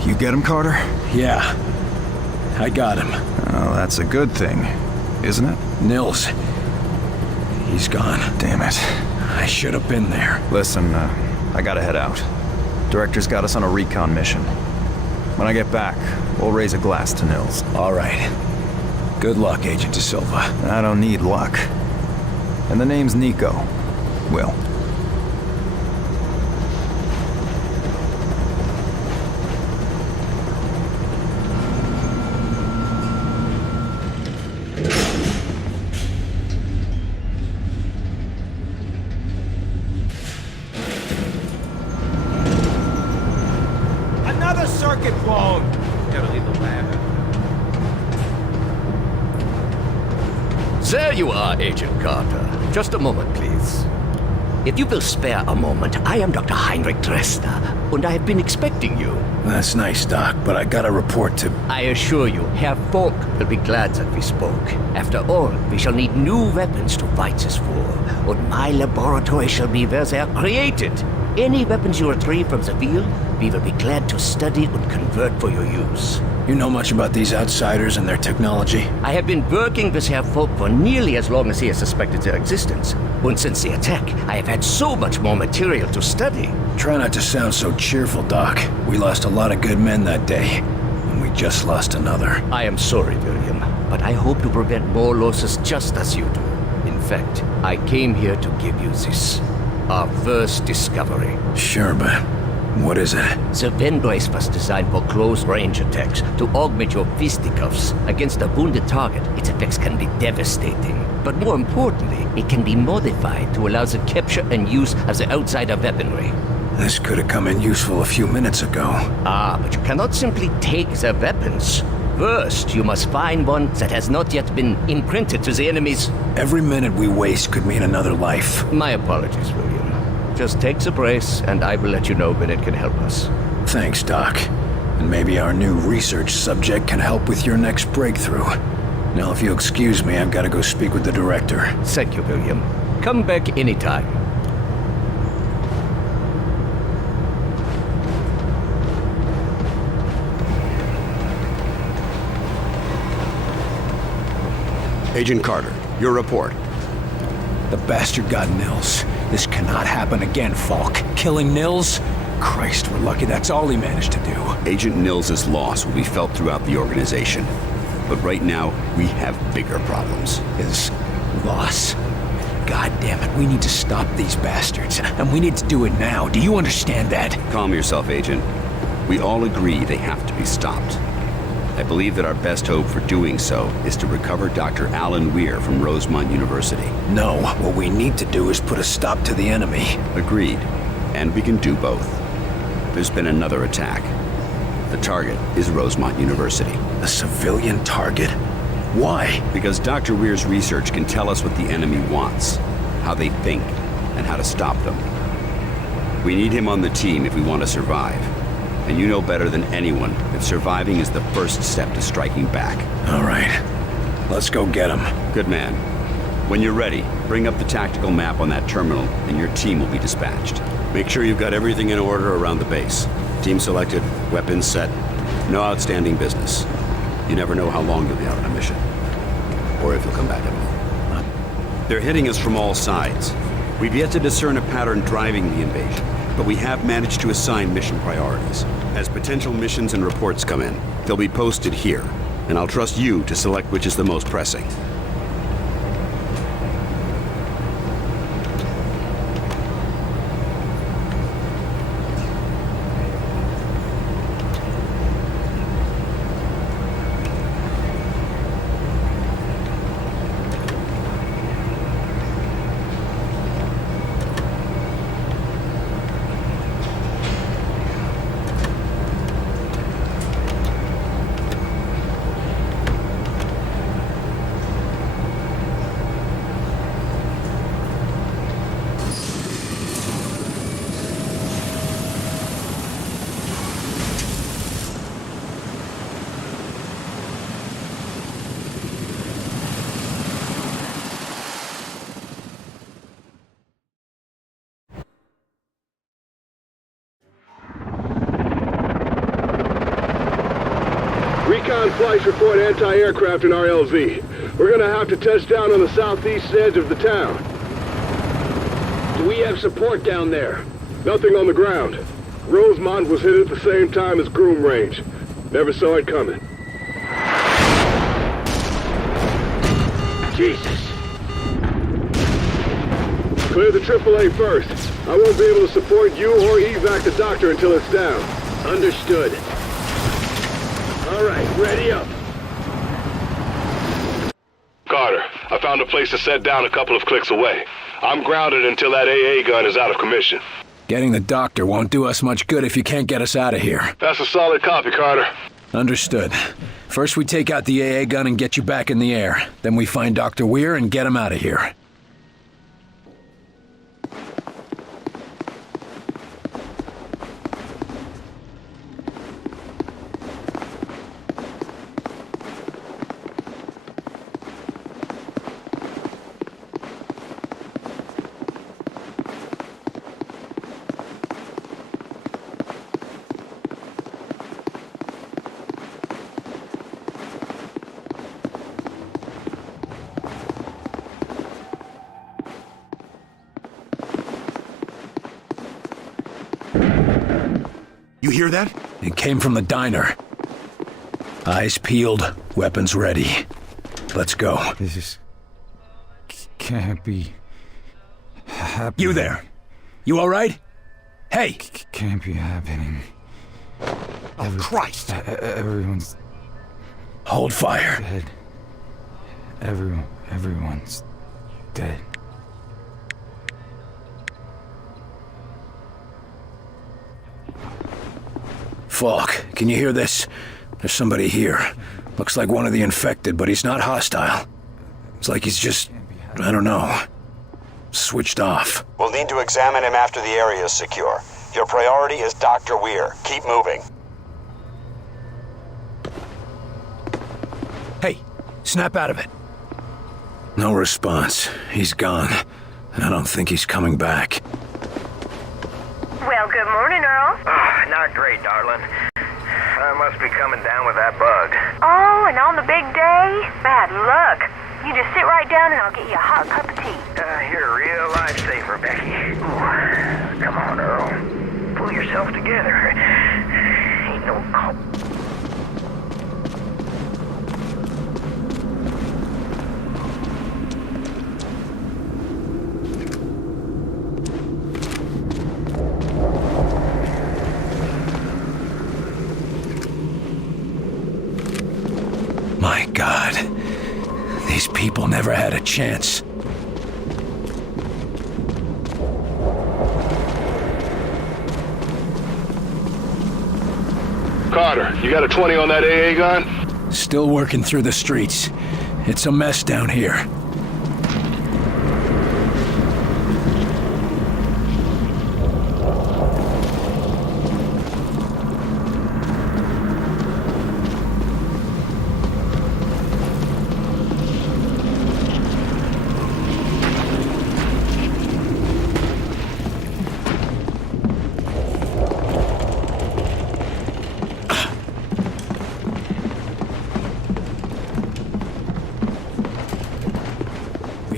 You get him, Carter? Yeah. I got him. Oh, that's a good thing, isn't it? Nils. He's gone. Damn it. I should have been there. Listen, I gotta head out. Director's got us on a recon mission. When I get back, we'll raise a glass to Nils. All right. Good luck, Agent De Silva. I don't need luck. And the name's Nico. Will. Another circuit blown! Gotta leave the lab. There you are, Agent Carter. Just a moment, please. If you will spare a moment, I am Dr. Heinrich Dresner, and I have been expecting you. That's nice, Doc, but I got a report to... I assure you, Herr Falk will be glad that we spoke. After all, we shall need new weapons to fight this war, and my laboratory shall be where they are created. Any weapons you retrieve from the field, we will be glad to study and convert for your use. You know much about these outsiders and their technology? I have been working with Herr Folk for nearly as long as he has suspected their existence. And since the attack, I have had so much more material to study. Try not to sound so cheerful, Doc. We lost a lot of good men that day, and we just lost another. I am sorry, William, but I hope to prevent more losses just as you do. In fact, I came here to give you this. Our first discovery. Sure, but what is it? The Ven brace was designed for close-range attacks to augment your fisticuffs. Against a wounded target, its effects can be devastating. But more importantly, it can be modified to allow the capture and use of the outsider weaponry. This could have come in useful a few minutes ago. Ah, but you cannot simply take their weapons. First, you must find one that has not yet been imprinted to the enemies. Every minute we waste could mean another life. My apologies, William. Just take the brace, and I will let you know when it can help us. Thanks, Doc. And maybe our new research subject can help with your next breakthrough. Now, if you'll excuse me, I've got to go speak with the director. Thank you, William. Come back anytime. Agent Carter, your report. The bastard got Nils. This cannot happen again, Falk. Killing Nils? Christ, we're lucky that's all he managed to do. Agent Nils' loss will be felt throughout the organization. But right now, we have bigger problems. His loss? God damn it, we need to stop these bastards. And we need to do it now. Do you understand that? Calm yourself, Agent. We all agree they have to be stopped. I believe that our best hope for doing so is to recover Dr. Alan Weir from Rosemont University. No, what we need to do is put a stop to the enemy. Agreed. And we can do both. There's been another attack. The target is Rosemont University. A civilian target? Why? Because Dr. Weir's research can tell us what the enemy wants, how they think, and how to stop them. We need him on the team if we want to survive. And you know better than anyone that surviving is the first step to striking back. All right. Let's go get him. Good man. When you're ready, bring up the tactical map on that terminal, and your team will be dispatched. Make sure you've got everything in order around the base. Team selected, weapons set, no outstanding business. You never know how long you'll be out on a mission. Or if you'll come back at all. They're hitting us from all sides. We've yet to discern a pattern driving the invasion, but we have managed to assign mission priorities. As potential missions and reports come in, they'll be posted here, and I'll trust you to select which is the most pressing. Recon flights report anti-aircraft in RLZ. We're gonna have to touch down on the southeast edge of the town. Do we have support down there? Nothing on the ground. Rosemont was hit at the same time as Groom Range. Never saw it coming. Jesus. Clear the AAA first. I won't be able to support you or evac the doctor until it's down. Understood. All right, ready up. Carter, I found a place to set down a couple of clicks away. I'm grounded until that AA gun is out of commission. Getting the doctor won't do us much good if you can't get us out of here. That's a solid copy, Carter. Understood. First we take out the AA gun and get you back in the air. Then we find Dr. Weir and get him out of here. hear that? It came from the diner. Eyes peeled, weapons ready. Let's go. This is... can't be... happening. You there? You alright? Hey! Can't be happening. Oh, Christ! Everyone's... Hold fire. Dead. Everyone's dead. Falk, can you hear this? There's somebody here. Looks like one of the infected, but he's not hostile. It's like he's just... I don't know. Switched off. We'll need to examine him after the area is secure. Your priority is Dr. Weir. Keep moving. Hey, snap out of it. No response. He's gone. I don't think he's coming back. Well, good morning, Earl. Not great, darling. I must be coming down with that bug. Oh, and on the big day? Bad luck. You just sit right down and I'll get you a hot cup of tea. You're a real lifesaver, Becky. Ooh, come on, Earl. Pull yourself together. Ain't no call. My God. These people never had a chance. Carter, you got a 20 on that AA gun? Still working through the streets. It's a mess down here.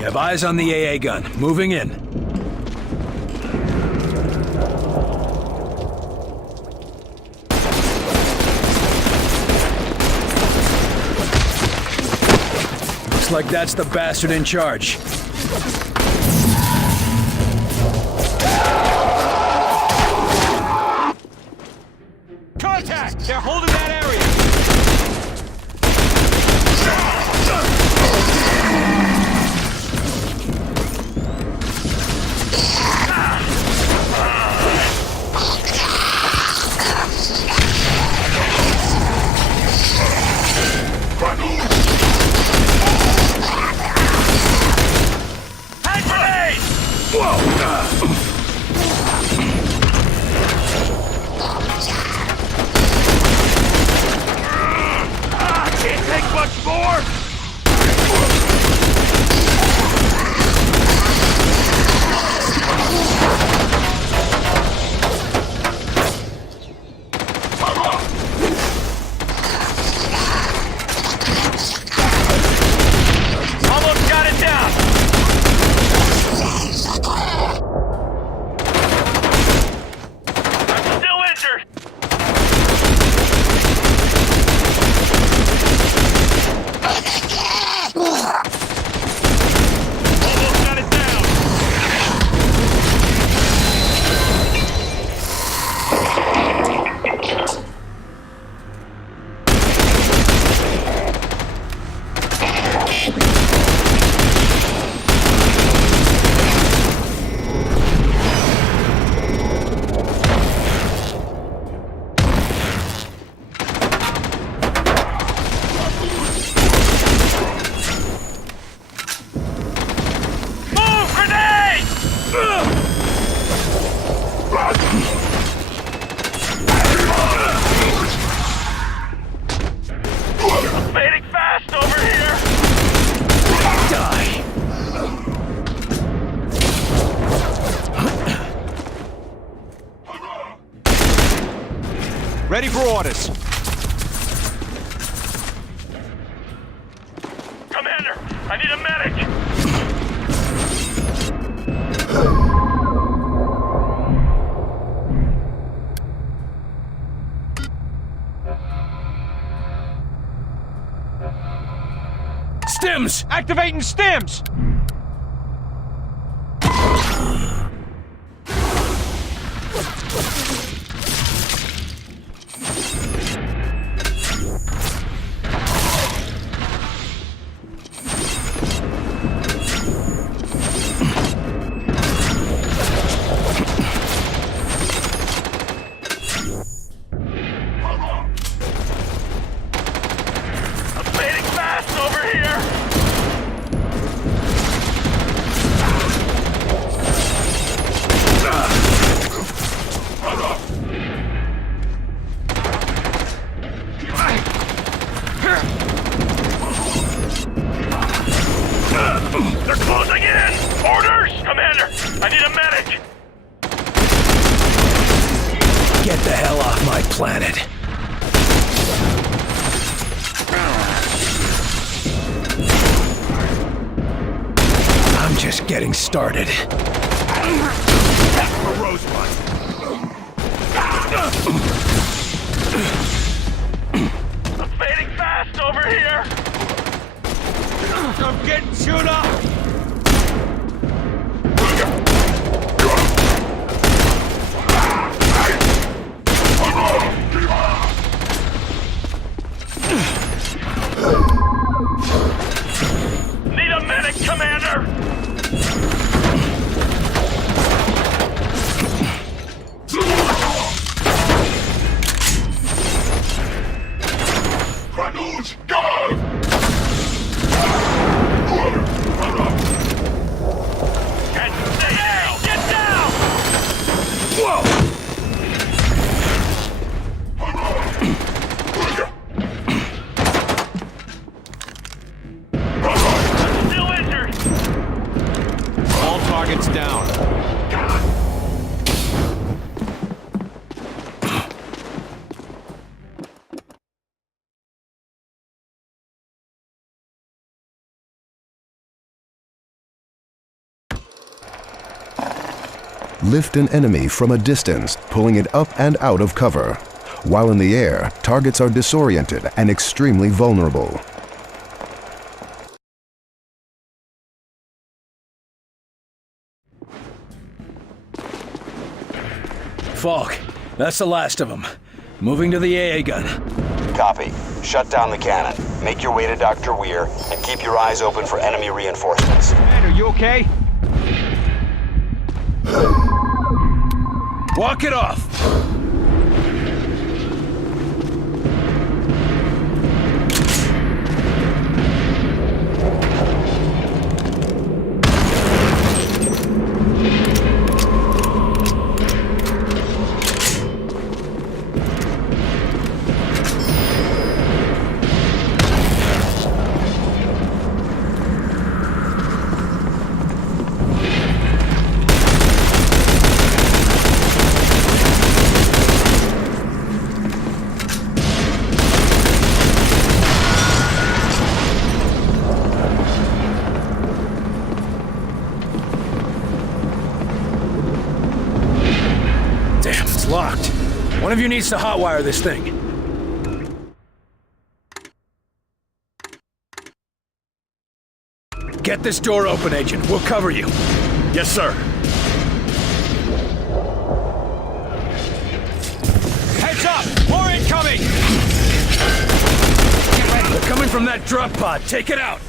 Have eyes on the AA gun. Moving in. Looks like that's the bastard in charge. Contact! They're holding that area! Ready for orders. Commander, I need a medic! stims! Activating stims! They're closing in! Orders! Commander, I need a medic! Get the hell off my planet. I'm just getting started. A rosebud! I'm fading fast over here! I'm getting chewed up! Need a medic, Commander! Grenades, go! Get down! Whoa! Still injured! All targets down. Lift an enemy from a distance, pulling it up and out of cover. While in the air, targets are disoriented and extremely vulnerable. Falk, that's the last of them. Moving to the AA gun. Copy. Shut down the cannon. Make your way to Dr. Weir, and keep your eyes open for enemy reinforcements. Commander, you okay? Walk it off! Locked. One of you needs to hotwire this thing. Get this door open, Agent. We'll cover you. Yes, sir. Heads up! More incoming! They're coming from that drop pod. Take it out!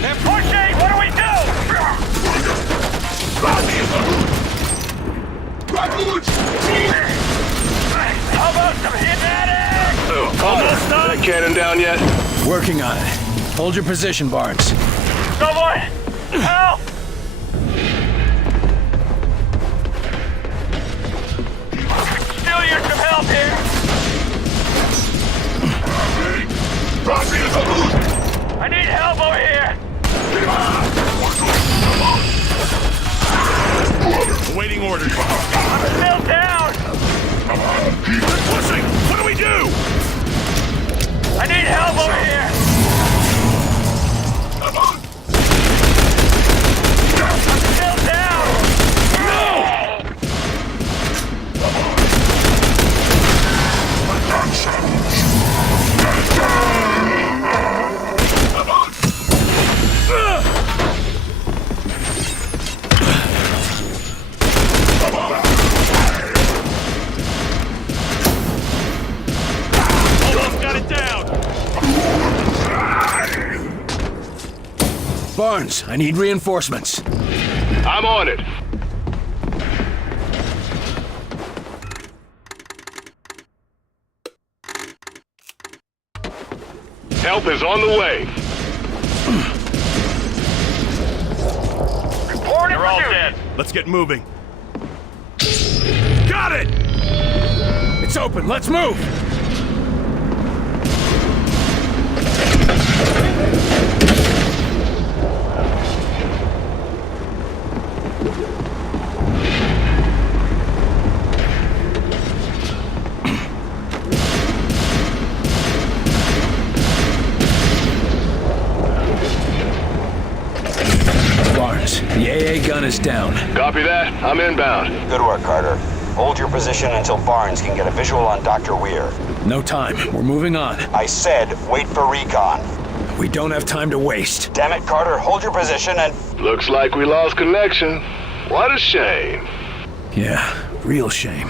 They're pushing! What do we do? How about some hit at it? Almost done? Cannon down yet? Working on it. Hold your position, Barnes. Someone! Help! Still use some help here! I need help over here! Awaiting orders. I'm still down! Barnes, I need reinforcements. I'm on it. Help is on the way. You're all dead. Let's get moving. Got it! It's open, let's move! Barnes, the AA gun is down. Copy that. I'm inbound. Good work, Carter. Hold your position until Barnes can get a visual on Dr. Weir. No time. We're moving on. I said wait for recon. We don't have time to waste. Damn it, Carter. Hold your position and... Looks like we lost connection. What a shame. Yeah, real shame.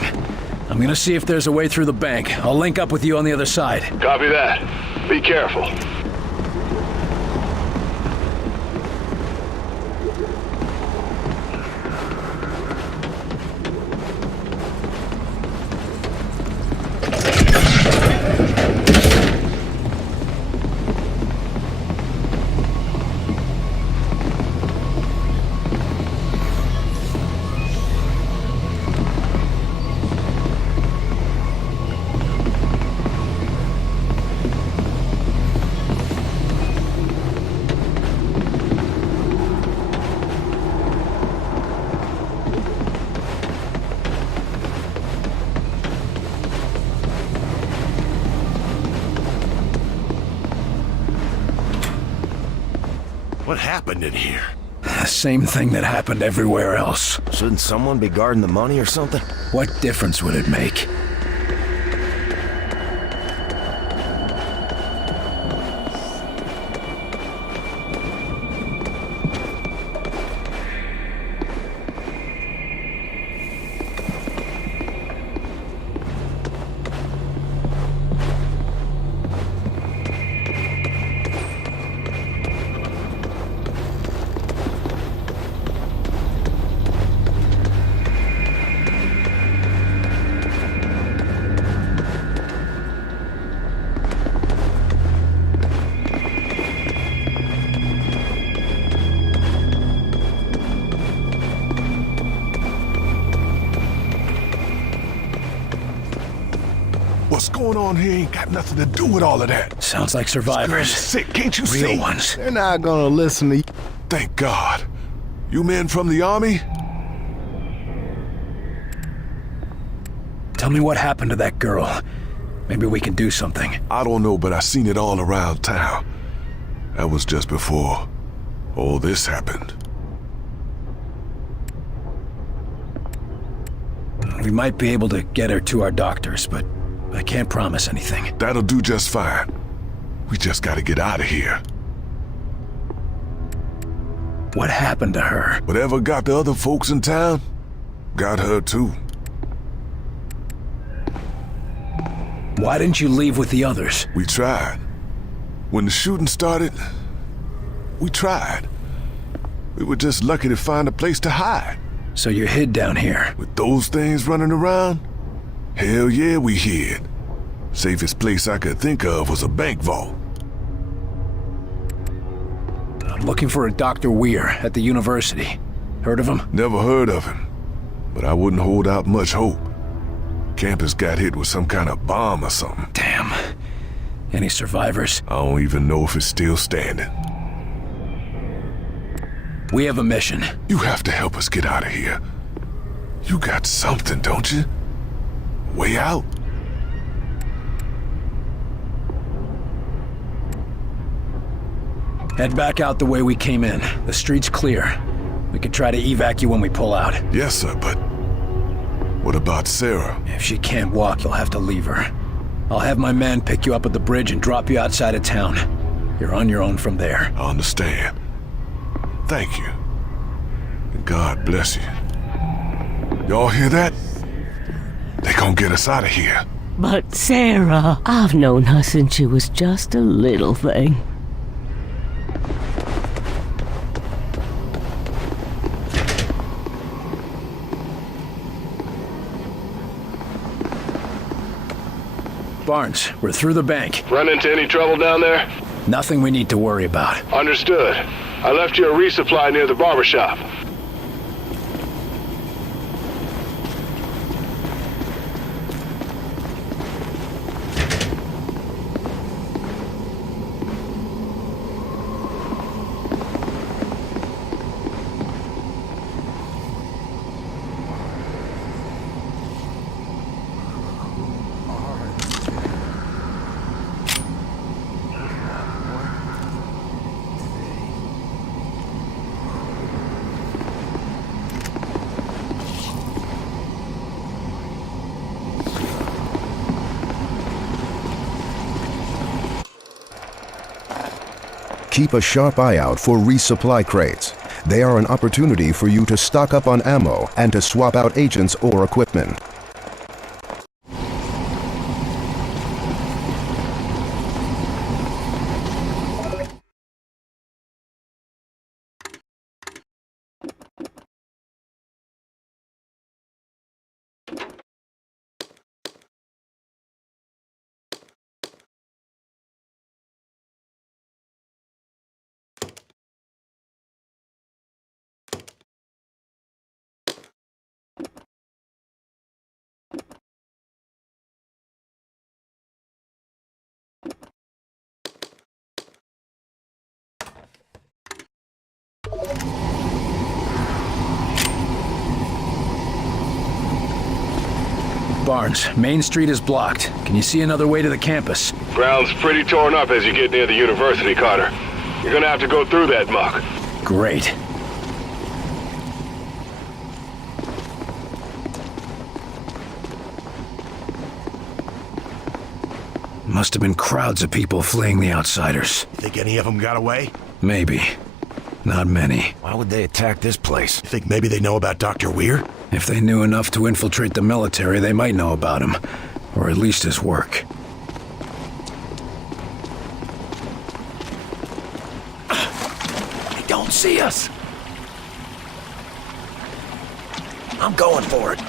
I'm gonna see if there's a way through the bank. I'll link up with you on the other side. Copy that. Be careful. What happened in here? Same thing that happened everywhere else. Shouldn't someone be guarding the money or something? What difference would it make? What's going on here ain't got nothing to do with all of that. Sounds like survivors. Sick, can't you see? Real ones. They're not gonna listen to you. Thank God. You men from the army? Tell me what happened to that girl. Maybe we can do something. I don't know, but I seen it all around town. That was just before all this happened. We might be able to get her to our doctors, but I can't promise anything. That'll do just fine. We just gotta get out of here. What happened to her? Whatever got the other folks in town, got her too. Why didn't you leave with the others? We tried. When the shooting started, we tried. We were just lucky to find a place to hide. So you hid down here? With those things running around? Hell yeah, we hid. Safest place I could think of was a bank vault. I'm looking for a Dr. Weir at the university. Heard of him? Never heard of him, but I wouldn't hold out much hope. Campus got hit with some kind of bomb or something. Damn. Any survivors? I don't even know if it's still standing. We have a mission. You have to help us get out of here. You got something, don't you? Way out? Head back out the way we came in. The street's clear. We could try to evac you when we pull out. Yes, sir, but what about Sarah? If she can't walk, you'll have to leave her. I'll have my man pick you up at the bridge and drop you outside of town. You're on your own from there. I understand. Thank you. And God bless you. Y'all hear that? They gonna get us out of here. But Sarah, I've known her since she was just a little thing. Barnes, we're through the bank. Run into any trouble down there? Nothing we need to worry about. Understood. I left you a resupply near the barber shop. Keep a sharp eye out for resupply crates. They are an opportunity for you to stock up on ammo and to swap out agents or equipment. Barnes, Main Street is blocked. Can you see another way to the campus? Ground's pretty torn up as you get near the university, Carter. You're gonna have to go through that muck. Great. Must have been crowds of people fleeing the outsiders. You think any of them got away? Maybe. Not many. Why would they attack this place? You think maybe they know about Dr. Weir? If they knew enough to infiltrate the military, they might know about him. Or at least his work. They don't see us! I'm going for it.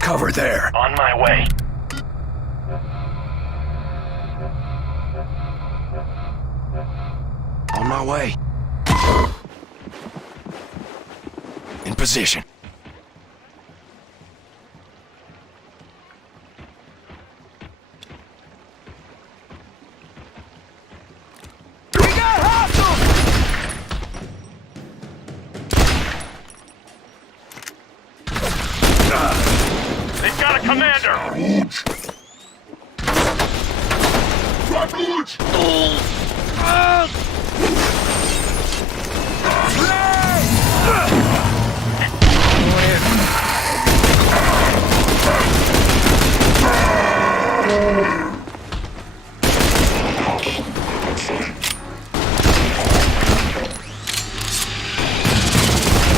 Cover there. On my way. On my way. In position. They've got a commander!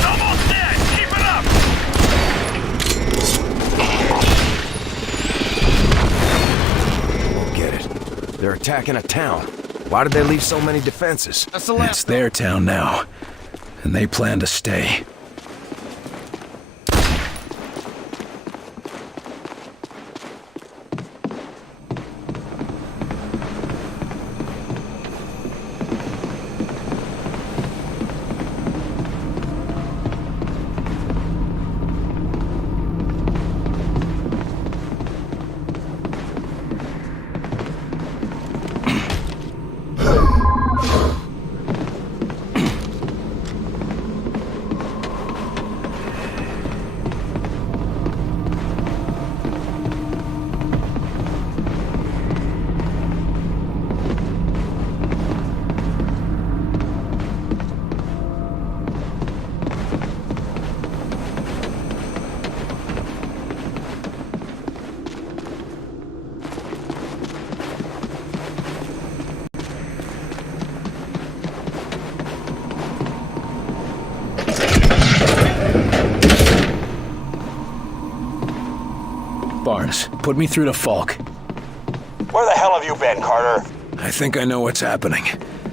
Almost dead! Keep it up! Won't get it. They're attacking a town. Why did they leave so many defenses? It's their town now. And they plan to stay. Barnes, put me through to Falk. Where the hell have you been, Carter? I think I know what's happening.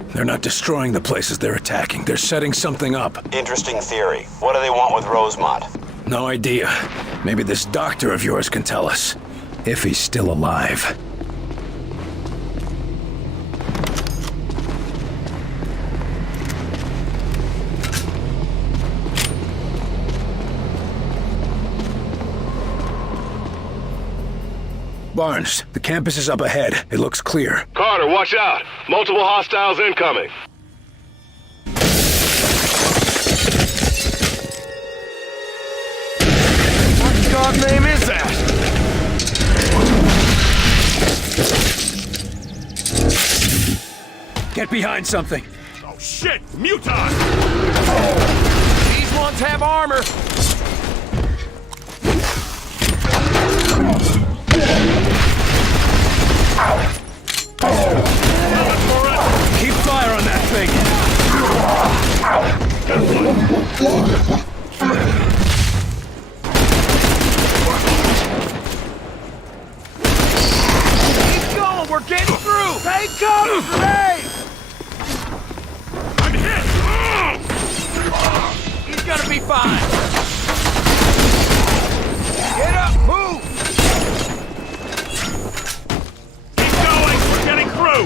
They're not destroying the places they're attacking. They're setting something up. Interesting theory. What do they want with Rosemont? No idea. Maybe this doctor of yours can tell us. If he's still alive. Barnes, the campus is up ahead. It looks clear. Carter, watch out! Multiple hostiles incoming. What in God's name is that? Get behind something. Oh shit! Muton! These ones have armor. Keep fire on that thing. Keep going, we're getting through. Take cover, grenade! I'm hit! He's gonna be fine. Get up, move! Keep going! We're getting through!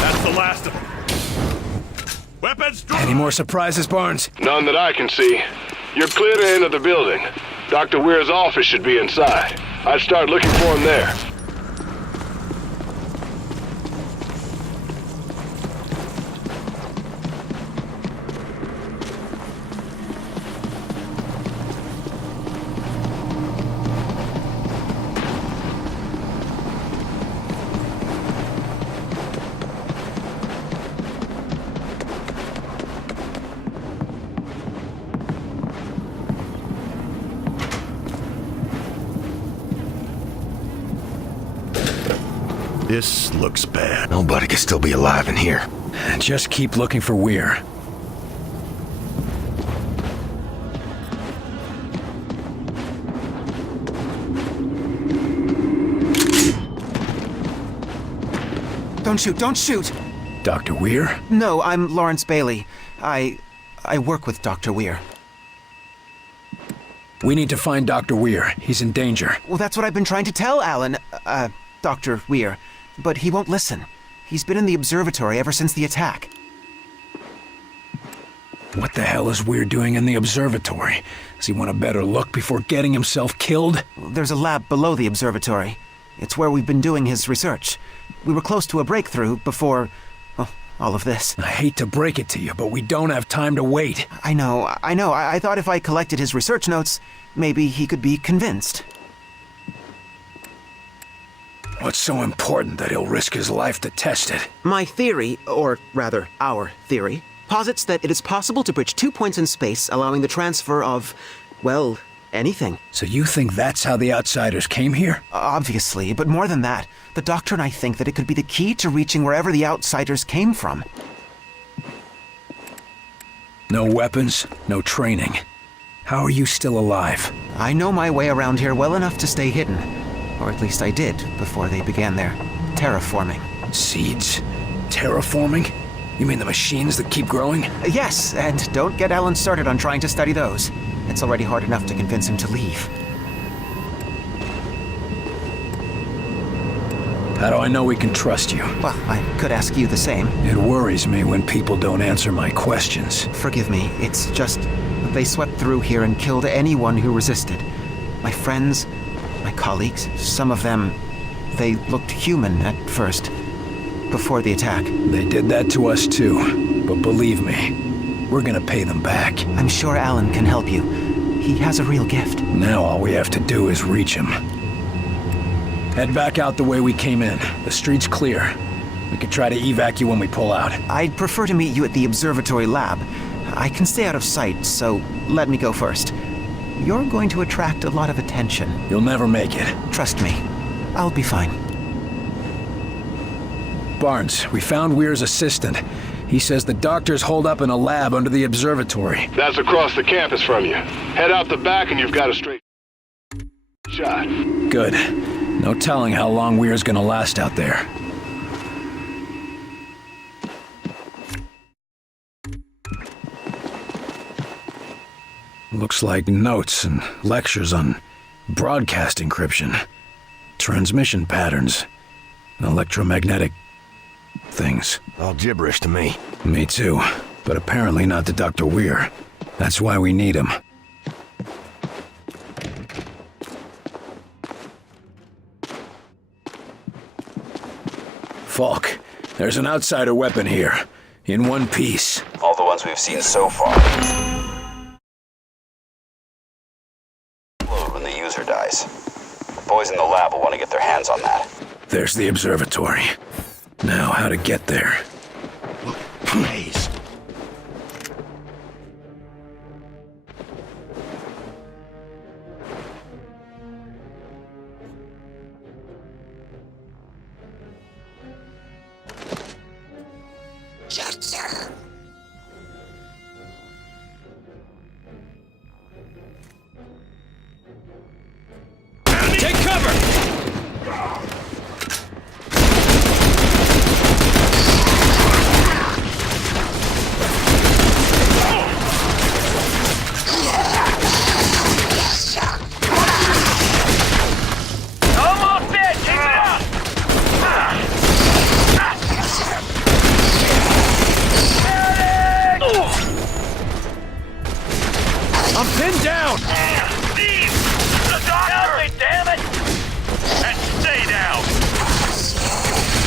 That's the last of them. Weapons drawn! Any more surprises, Barnes? None that I can see. You're clear to enter the building. Dr. Weir's office should be inside. I'd start looking for him there. This looks bad. Nobody can still be alive in here. Just keep looking for Weir. Don't shoot, don't shoot! Dr. Weir? No, I'm Lawrence Bailey. I work with Dr. Weir. We need to find Dr. Weir. He's in danger. Well, that's what I've been trying to tell Alan, Dr. Weir. But he won't listen. He's been in the observatory ever since the attack. What the hell is Weir doing in the observatory? Does he want a better look before getting himself killed? There's a lab below the observatory. It's where we've been doing his research. We were close to a breakthrough before, well, all of this. I hate to break it to you, but we don't have time to wait. I know. I thought if I collected his research notes, maybe he could be convinced. What's so important that he'll risk his life to test it? My theory, or rather, our theory, posits that it is possible to bridge 2 points in space, allowing the transfer of, well, anything. So you think that's how the Outsiders came here? Obviously, but more than that, the Doctor and I think that it could be the key to reaching wherever the Outsiders came from. No weapons, no training. How are you still alive? I know my way around here well enough to stay hidden. Or at least I did, before they began their terraforming. Seeds? Terraforming? You mean the machines that keep growing? Yes, and don't get Alan started on trying to study those. It's already hard enough to convince him to leave. How do I know we can trust you? Well, I could ask you the same. It worries me when people don't answer my questions. Forgive me, it's just they swept through here and killed anyone who resisted. My friends, my colleagues, some of them, they looked human at first, before the attack. They did that to us too, but believe me, we're gonna pay them back. I'm sure Alan can help you. He has a real gift. Now all we have to do is reach him. Head back out the way we came in. The street's clear. We could try to evac you when we pull out. I'd prefer to meet you at the observatory lab. I can stay out of sight, so let me go first. You're going to attract a lot of attention. You'll never make it. Trust me, I'll be fine. Barnes, we found Weir's assistant. He says the doctor's holed up in a lab under the observatory. That's across the campus from you. Head out the back and you've got a straight shot. Good. No telling how long Weir's gonna last out there. Looks like notes and lectures on broadcast encryption, transmission patterns, and electromagnetic things. All gibberish to me. Me too, but apparently not to Dr. Weir. That's why we need him. Falk, there's an outsider weapon here, in one piece. All the ones we've seen so far. When the user dies. The boys in the lab will want to get their hands on that. There's the observatory. Now, how to get there? Please. Take cover! Almost dead! Keep it up! I'm pinned down! Steve! The doctor! Help me, damn it! And stay down!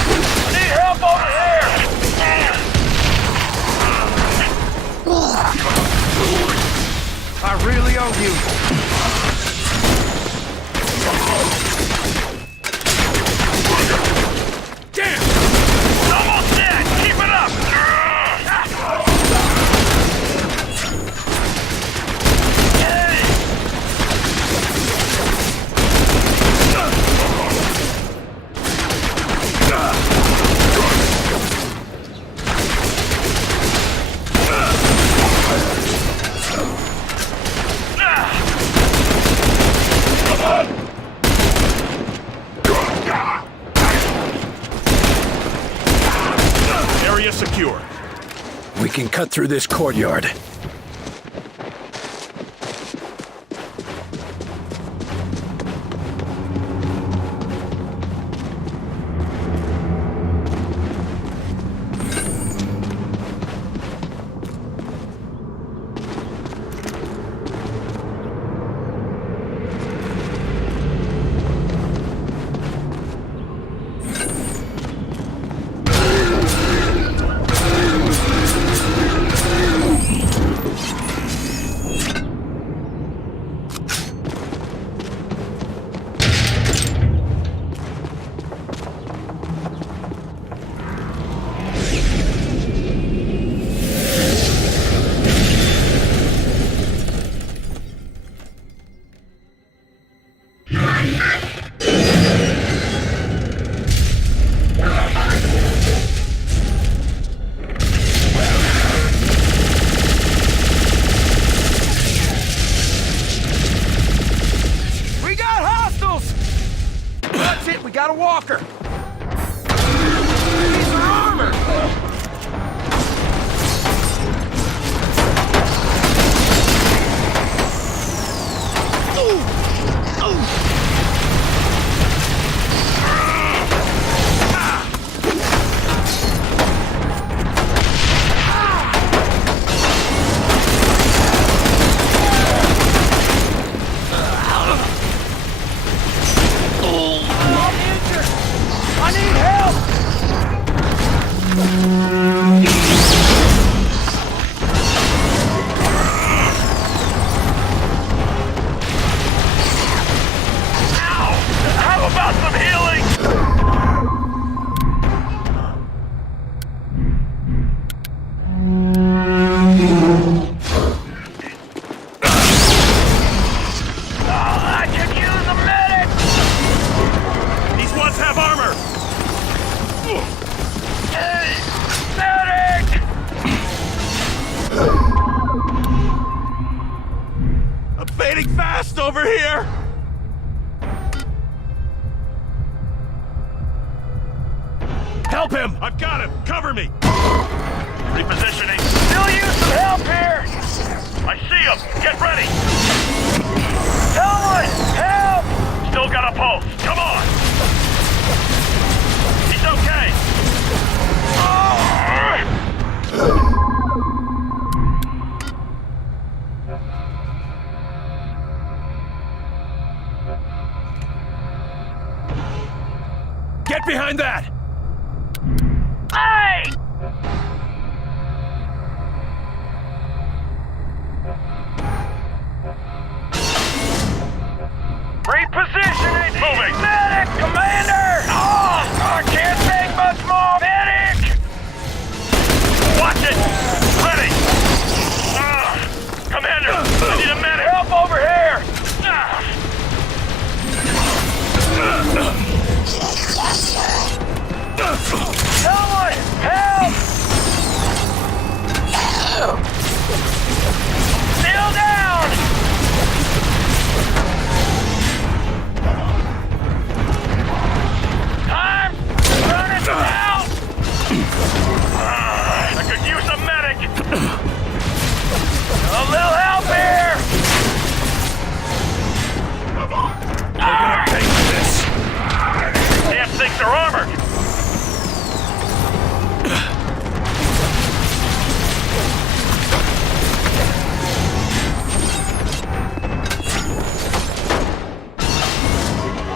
I need help over here! I really owe you. Damn! Almost dead! Keep it up! Area secure. We can cut through this courtyard. We got hostiles! That's it, we got a walker! These are armored! I need help! How about some healing? over here! Help him! I've got him! Cover me! Repositioning. Still use some help here! I see him! Get ready! Someone! Help! Still got a pulse. Come on! He's okay! Get behind that! Hey! Repositioning! Moving! Medic! Commander! Oh! I can't take much more! Medic! Watch it! Ready! Commander! I need a medic! Help over here! Someone! Help! Still down! Time! Running out! I could use a medic! A little help here! They're gonna pay for this! Damn things are armored!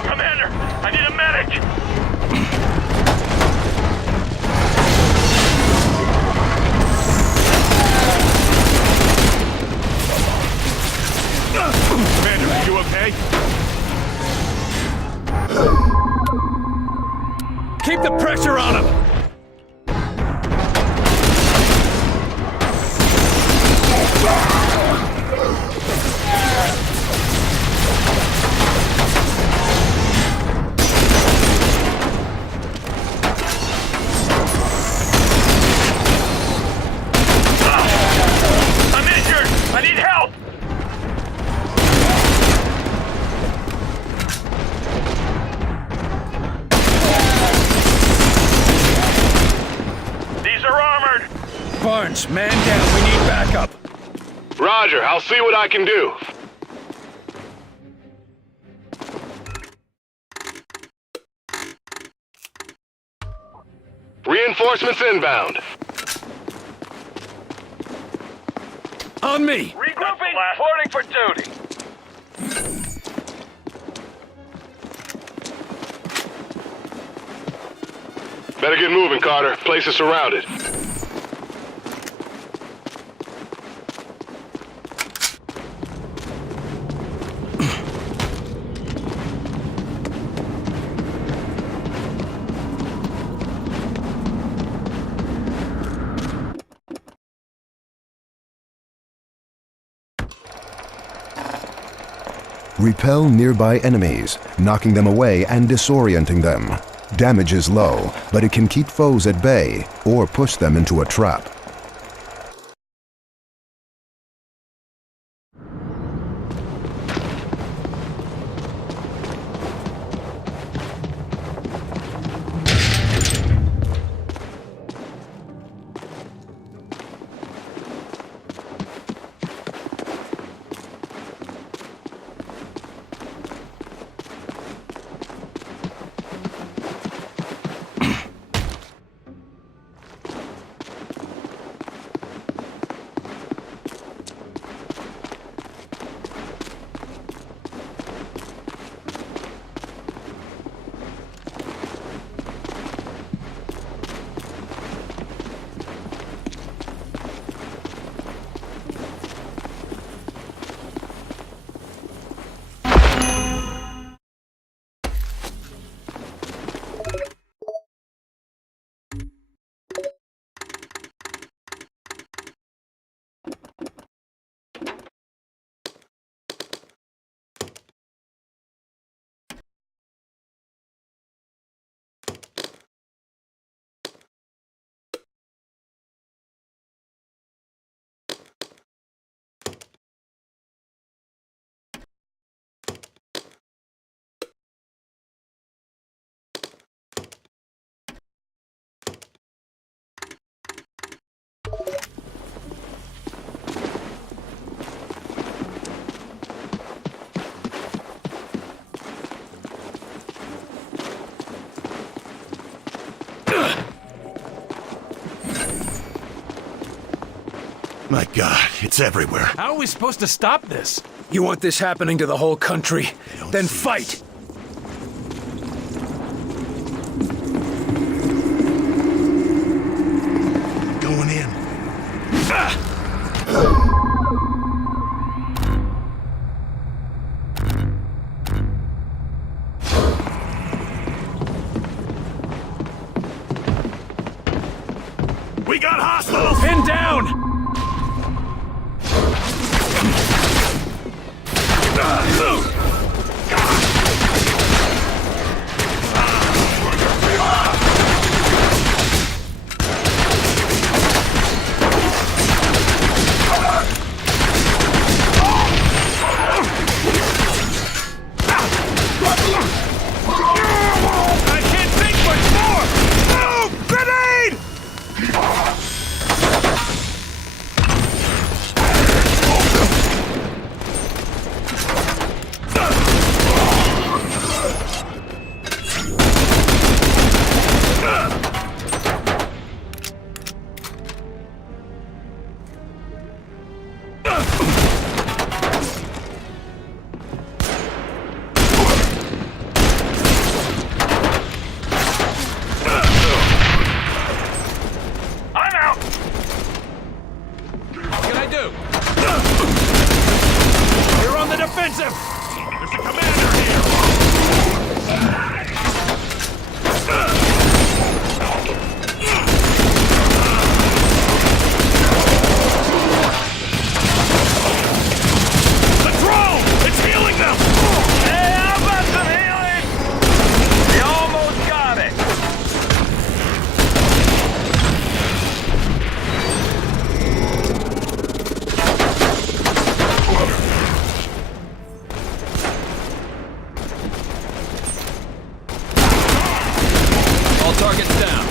Commander, I need a medic! Commander, are you okay? Keep the pressure on him! I'm injured! I need help! These are armored! Barnes, man down. We need backup. Roger, I'll see what I can do. Reinforcements inbound. On me! Regrouping! Reporting for duty! Better get moving, Carter. Place is surrounded. Repel nearby enemies, knocking them away and disorienting them. Damage is low, but it can keep foes at bay or push them into a trap. My God, it's everywhere. How are we supposed to stop this? You want this happening to the whole country? Then fight! Going in. We got hostiles! Pin down! I can't think much more! Move! Grenade! I'm out! What can I do? You're on the defensive! There's a commander here! The drone! It's healing them! Hey, how about some healing? You almost got it! All targets down.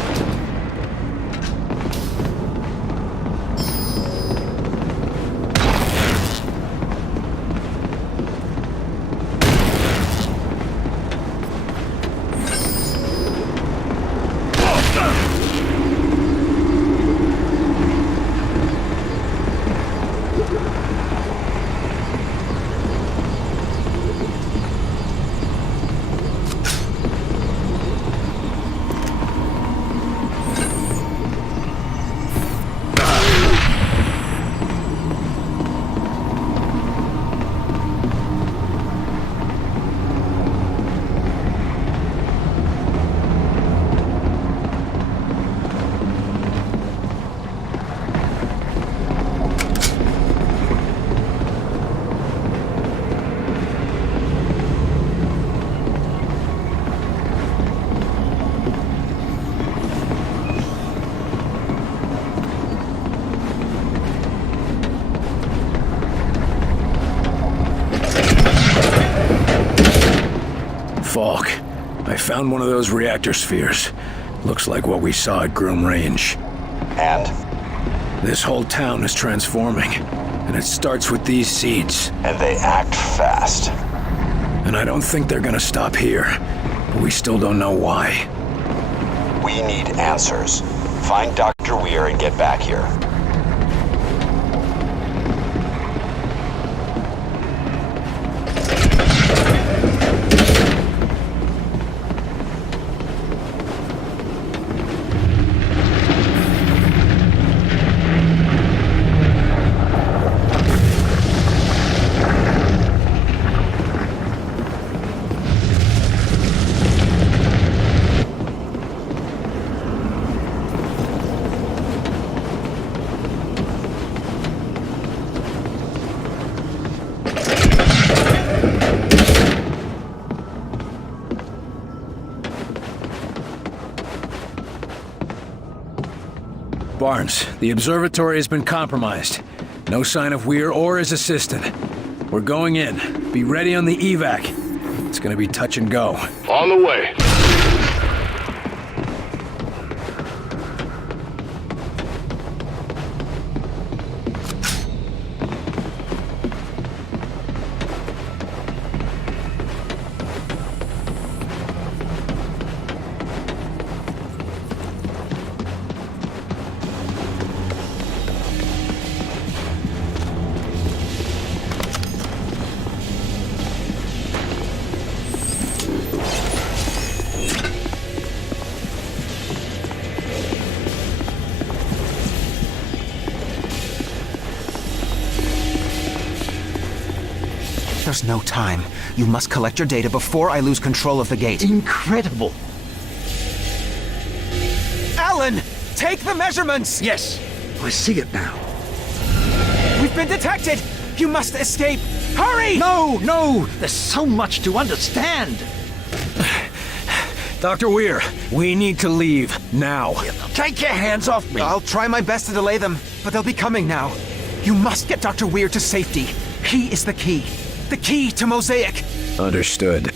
Falk, I found one of those reactor spheres. Looks like what we saw at Groom Range. And? This whole town is transforming, and it starts with these seeds. And they act fast. And I don't think they're gonna stop here, but we still don't know why. We need answers. Find Dr. Weir and get back here. Barnes, the observatory has been compromised. No sign of Weir or his assistant. We're going in. Be ready on the evac. It's gonna be touch and go. On the way. There's no time. You must collect your data before I lose control of the gate. Incredible. Alan! Take the measurements! Yes, I see it now. We've been detected! You must escape! Hurry! No! There's so much to understand! Dr. Weir, we need to leave, now. Take your hands off me! I'll try my best to delay them, but they'll be coming now. You must get Dr. Weir to safety. He is the key. The key to Mosaic! Understood.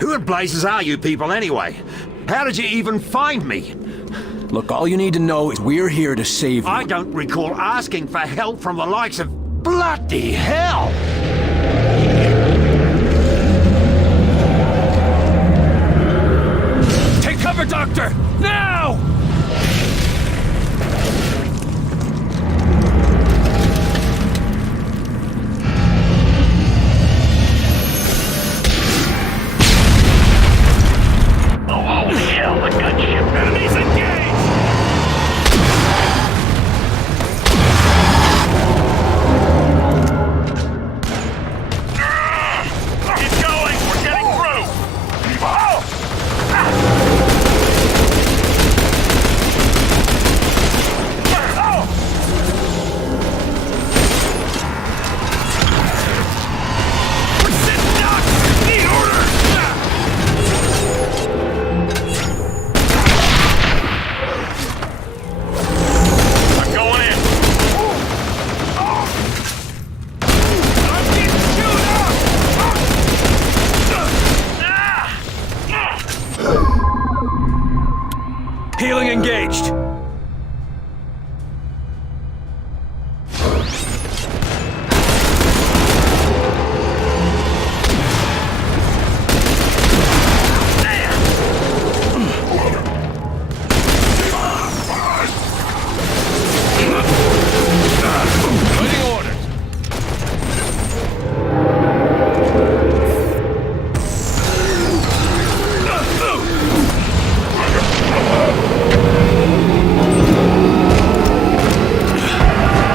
Who in blazes are you people anyway? How did you even find me? Look, all you need to know is we're here to save you. I don't recall asking for help from the likes of bloody hell! Take cover, Doctor! Now! Holy hell, the gunship. Enemies engaged! Keep going, we're getting through! Oh! We're sitting ducks! Need orders! I'm going in. I'm getting chewed up! Healing engaged. Waiting orders.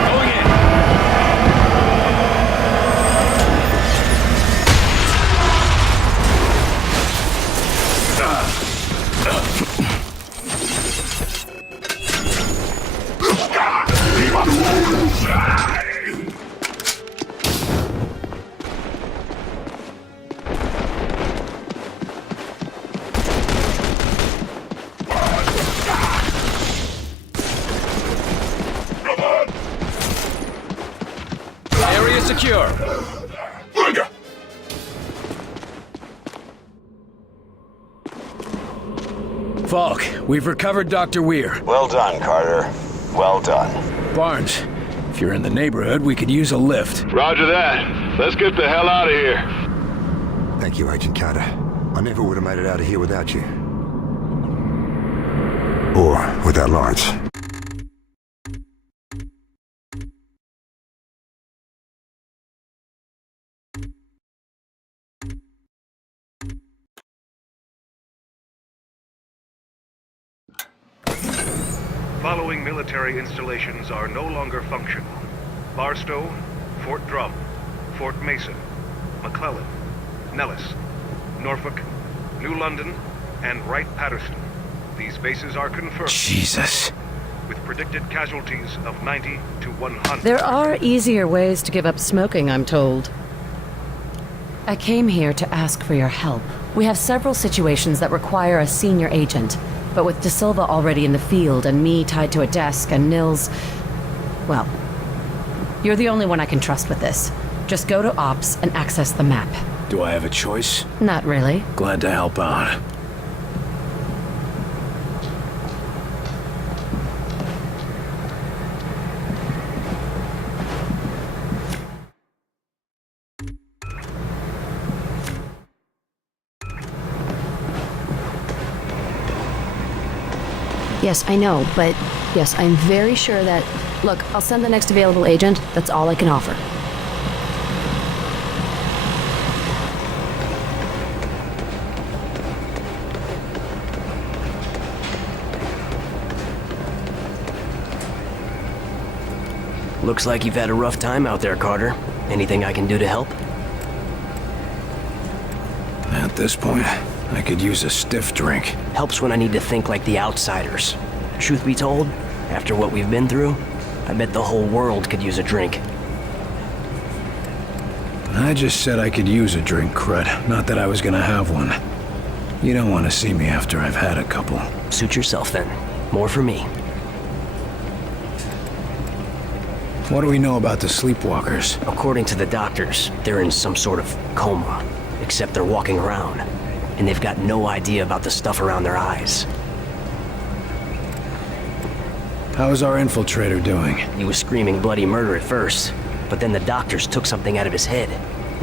Going in. Area secure. Falk, we've recovered Dr. Weir. Well done, Carter. Well done. Barnes, if you're in the neighborhood, we could use a lift. Roger that. Let's get the hell out of here. Thank you, Agent Carter. I never would have made it out of here without you. Or without Lawrence. Following military installations are no longer functional. Barstow, Fort Drum, Fort Mason, McClellan, Nellis, Norfolk, New London, and Wright-Patterson. These bases are confirmed. Jesus. With predicted casualties of 90 to 100. There are easier ways to give up smoking, I'm told. I came here to ask for your help. We have several situations that require a senior agent, but with De Silva already in the field and me tied to a desk and Nils... Well, you're the only one I can trust with this. Just go to Ops and access the map. Do I have a choice? Not really. Glad to help out. Yes, I know, but yes, I'm very sure that... Look, I'll send the next available agent. That's all I can offer. Looks like you've had a rough time out there, Carter. Anything I can do to help? At this point, I could use a stiff drink. Helps when I need to think like the outsiders. Truth be told, after what we've been through, I bet the whole world could use a drink. I just said I could use a drink, Crud. Not that I was gonna have one. You don't want to see me after I've had a couple. Suit yourself then. More for me. What do we know about the sleepwalkers? According to the doctors, they're in some sort of coma. Except they're walking around. And they've got no idea about the stuff around their eyes. How's our infiltrator doing? He was screaming bloody murder at first. But then the doctors took something out of his head.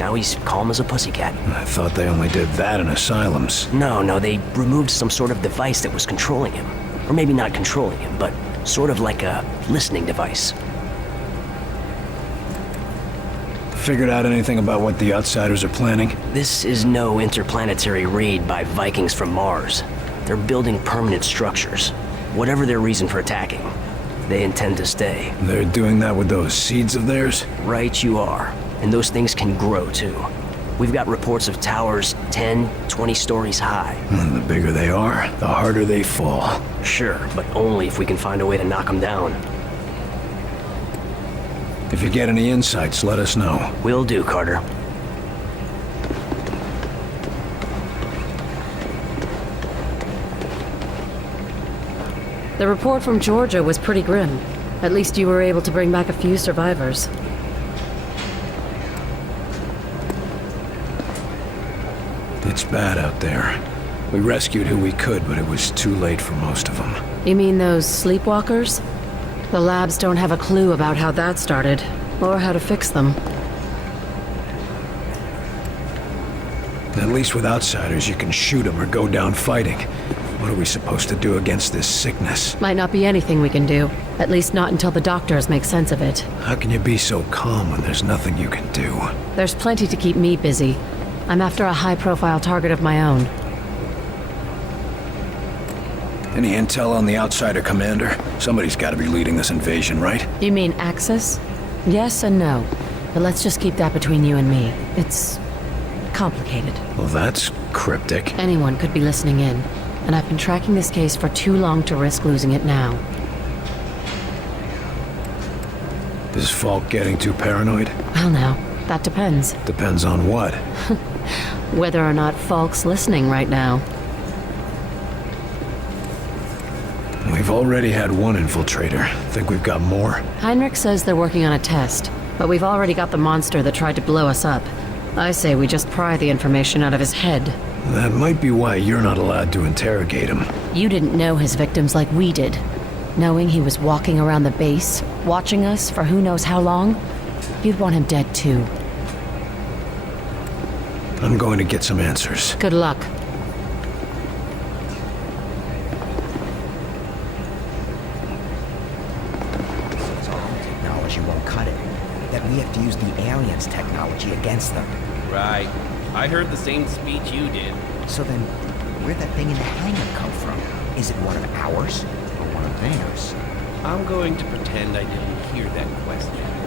Now he's calm as a pussycat. I thought they only did that in asylums. No, they removed some sort of device that was controlling him. Or maybe not controlling him, but sort of like a listening device. Figured out anything about what the outsiders are planning? This is no interplanetary raid by Vikings from Mars. They're building permanent structures. Whatever their reason for attacking, they intend to stay. They're doing that with those seeds of theirs? Right you are. And those things can grow too. We've got reports of towers 10, 20 stories high. And the bigger they are, the harder they fall. Sure, but only if we can find a way to knock them down. If you get any insights, let us know. Will do, Carter. The report from Georgia was pretty grim. At least you were able to bring back a few survivors. It's bad out there. We rescued who we could, but it was too late for most of them. You mean those sleepwalkers? The labs don't have a clue about how that started, or how to fix them. At least with outsiders, you can shoot them or go down fighting. What are we supposed to do against this sickness? Might not be anything we can do. At least not until the doctors make sense of it. How can you be so calm when there's nothing you can do? There's plenty to keep me busy. I'm after a high-profile target of my own. Any intel on the outsider commander? Somebody's got to be leading this invasion, right? You mean Axis? Yes and no. But let's just keep that between you and me. It's complicated. Well, that's cryptic. Anyone could be listening in, and I've been tracking this case for too long to risk losing it now. Is Falk getting too paranoid? Well now, that depends. Depends on what? Whether or not Falk's listening right now. We've already had one infiltrator. Think we've got more? Heinrich says they're working on a test, but we've already got the monster that tried to blow us up. I say we just pry the information out of his head. That might be why you're not allowed to interrogate him. You didn't know his victims like we did. Knowing he was walking around the base, watching us for who knows how long, you'd want him dead too. I'm going to get some answers. Good luck. Technology won't cut it. That we have to use the aliens' technology against them. Right. I heard the same speech you did. So then, where'd that thing in the hangar come from? Is it one of ours or one of theirs? I'm going to pretend I didn't hear that question.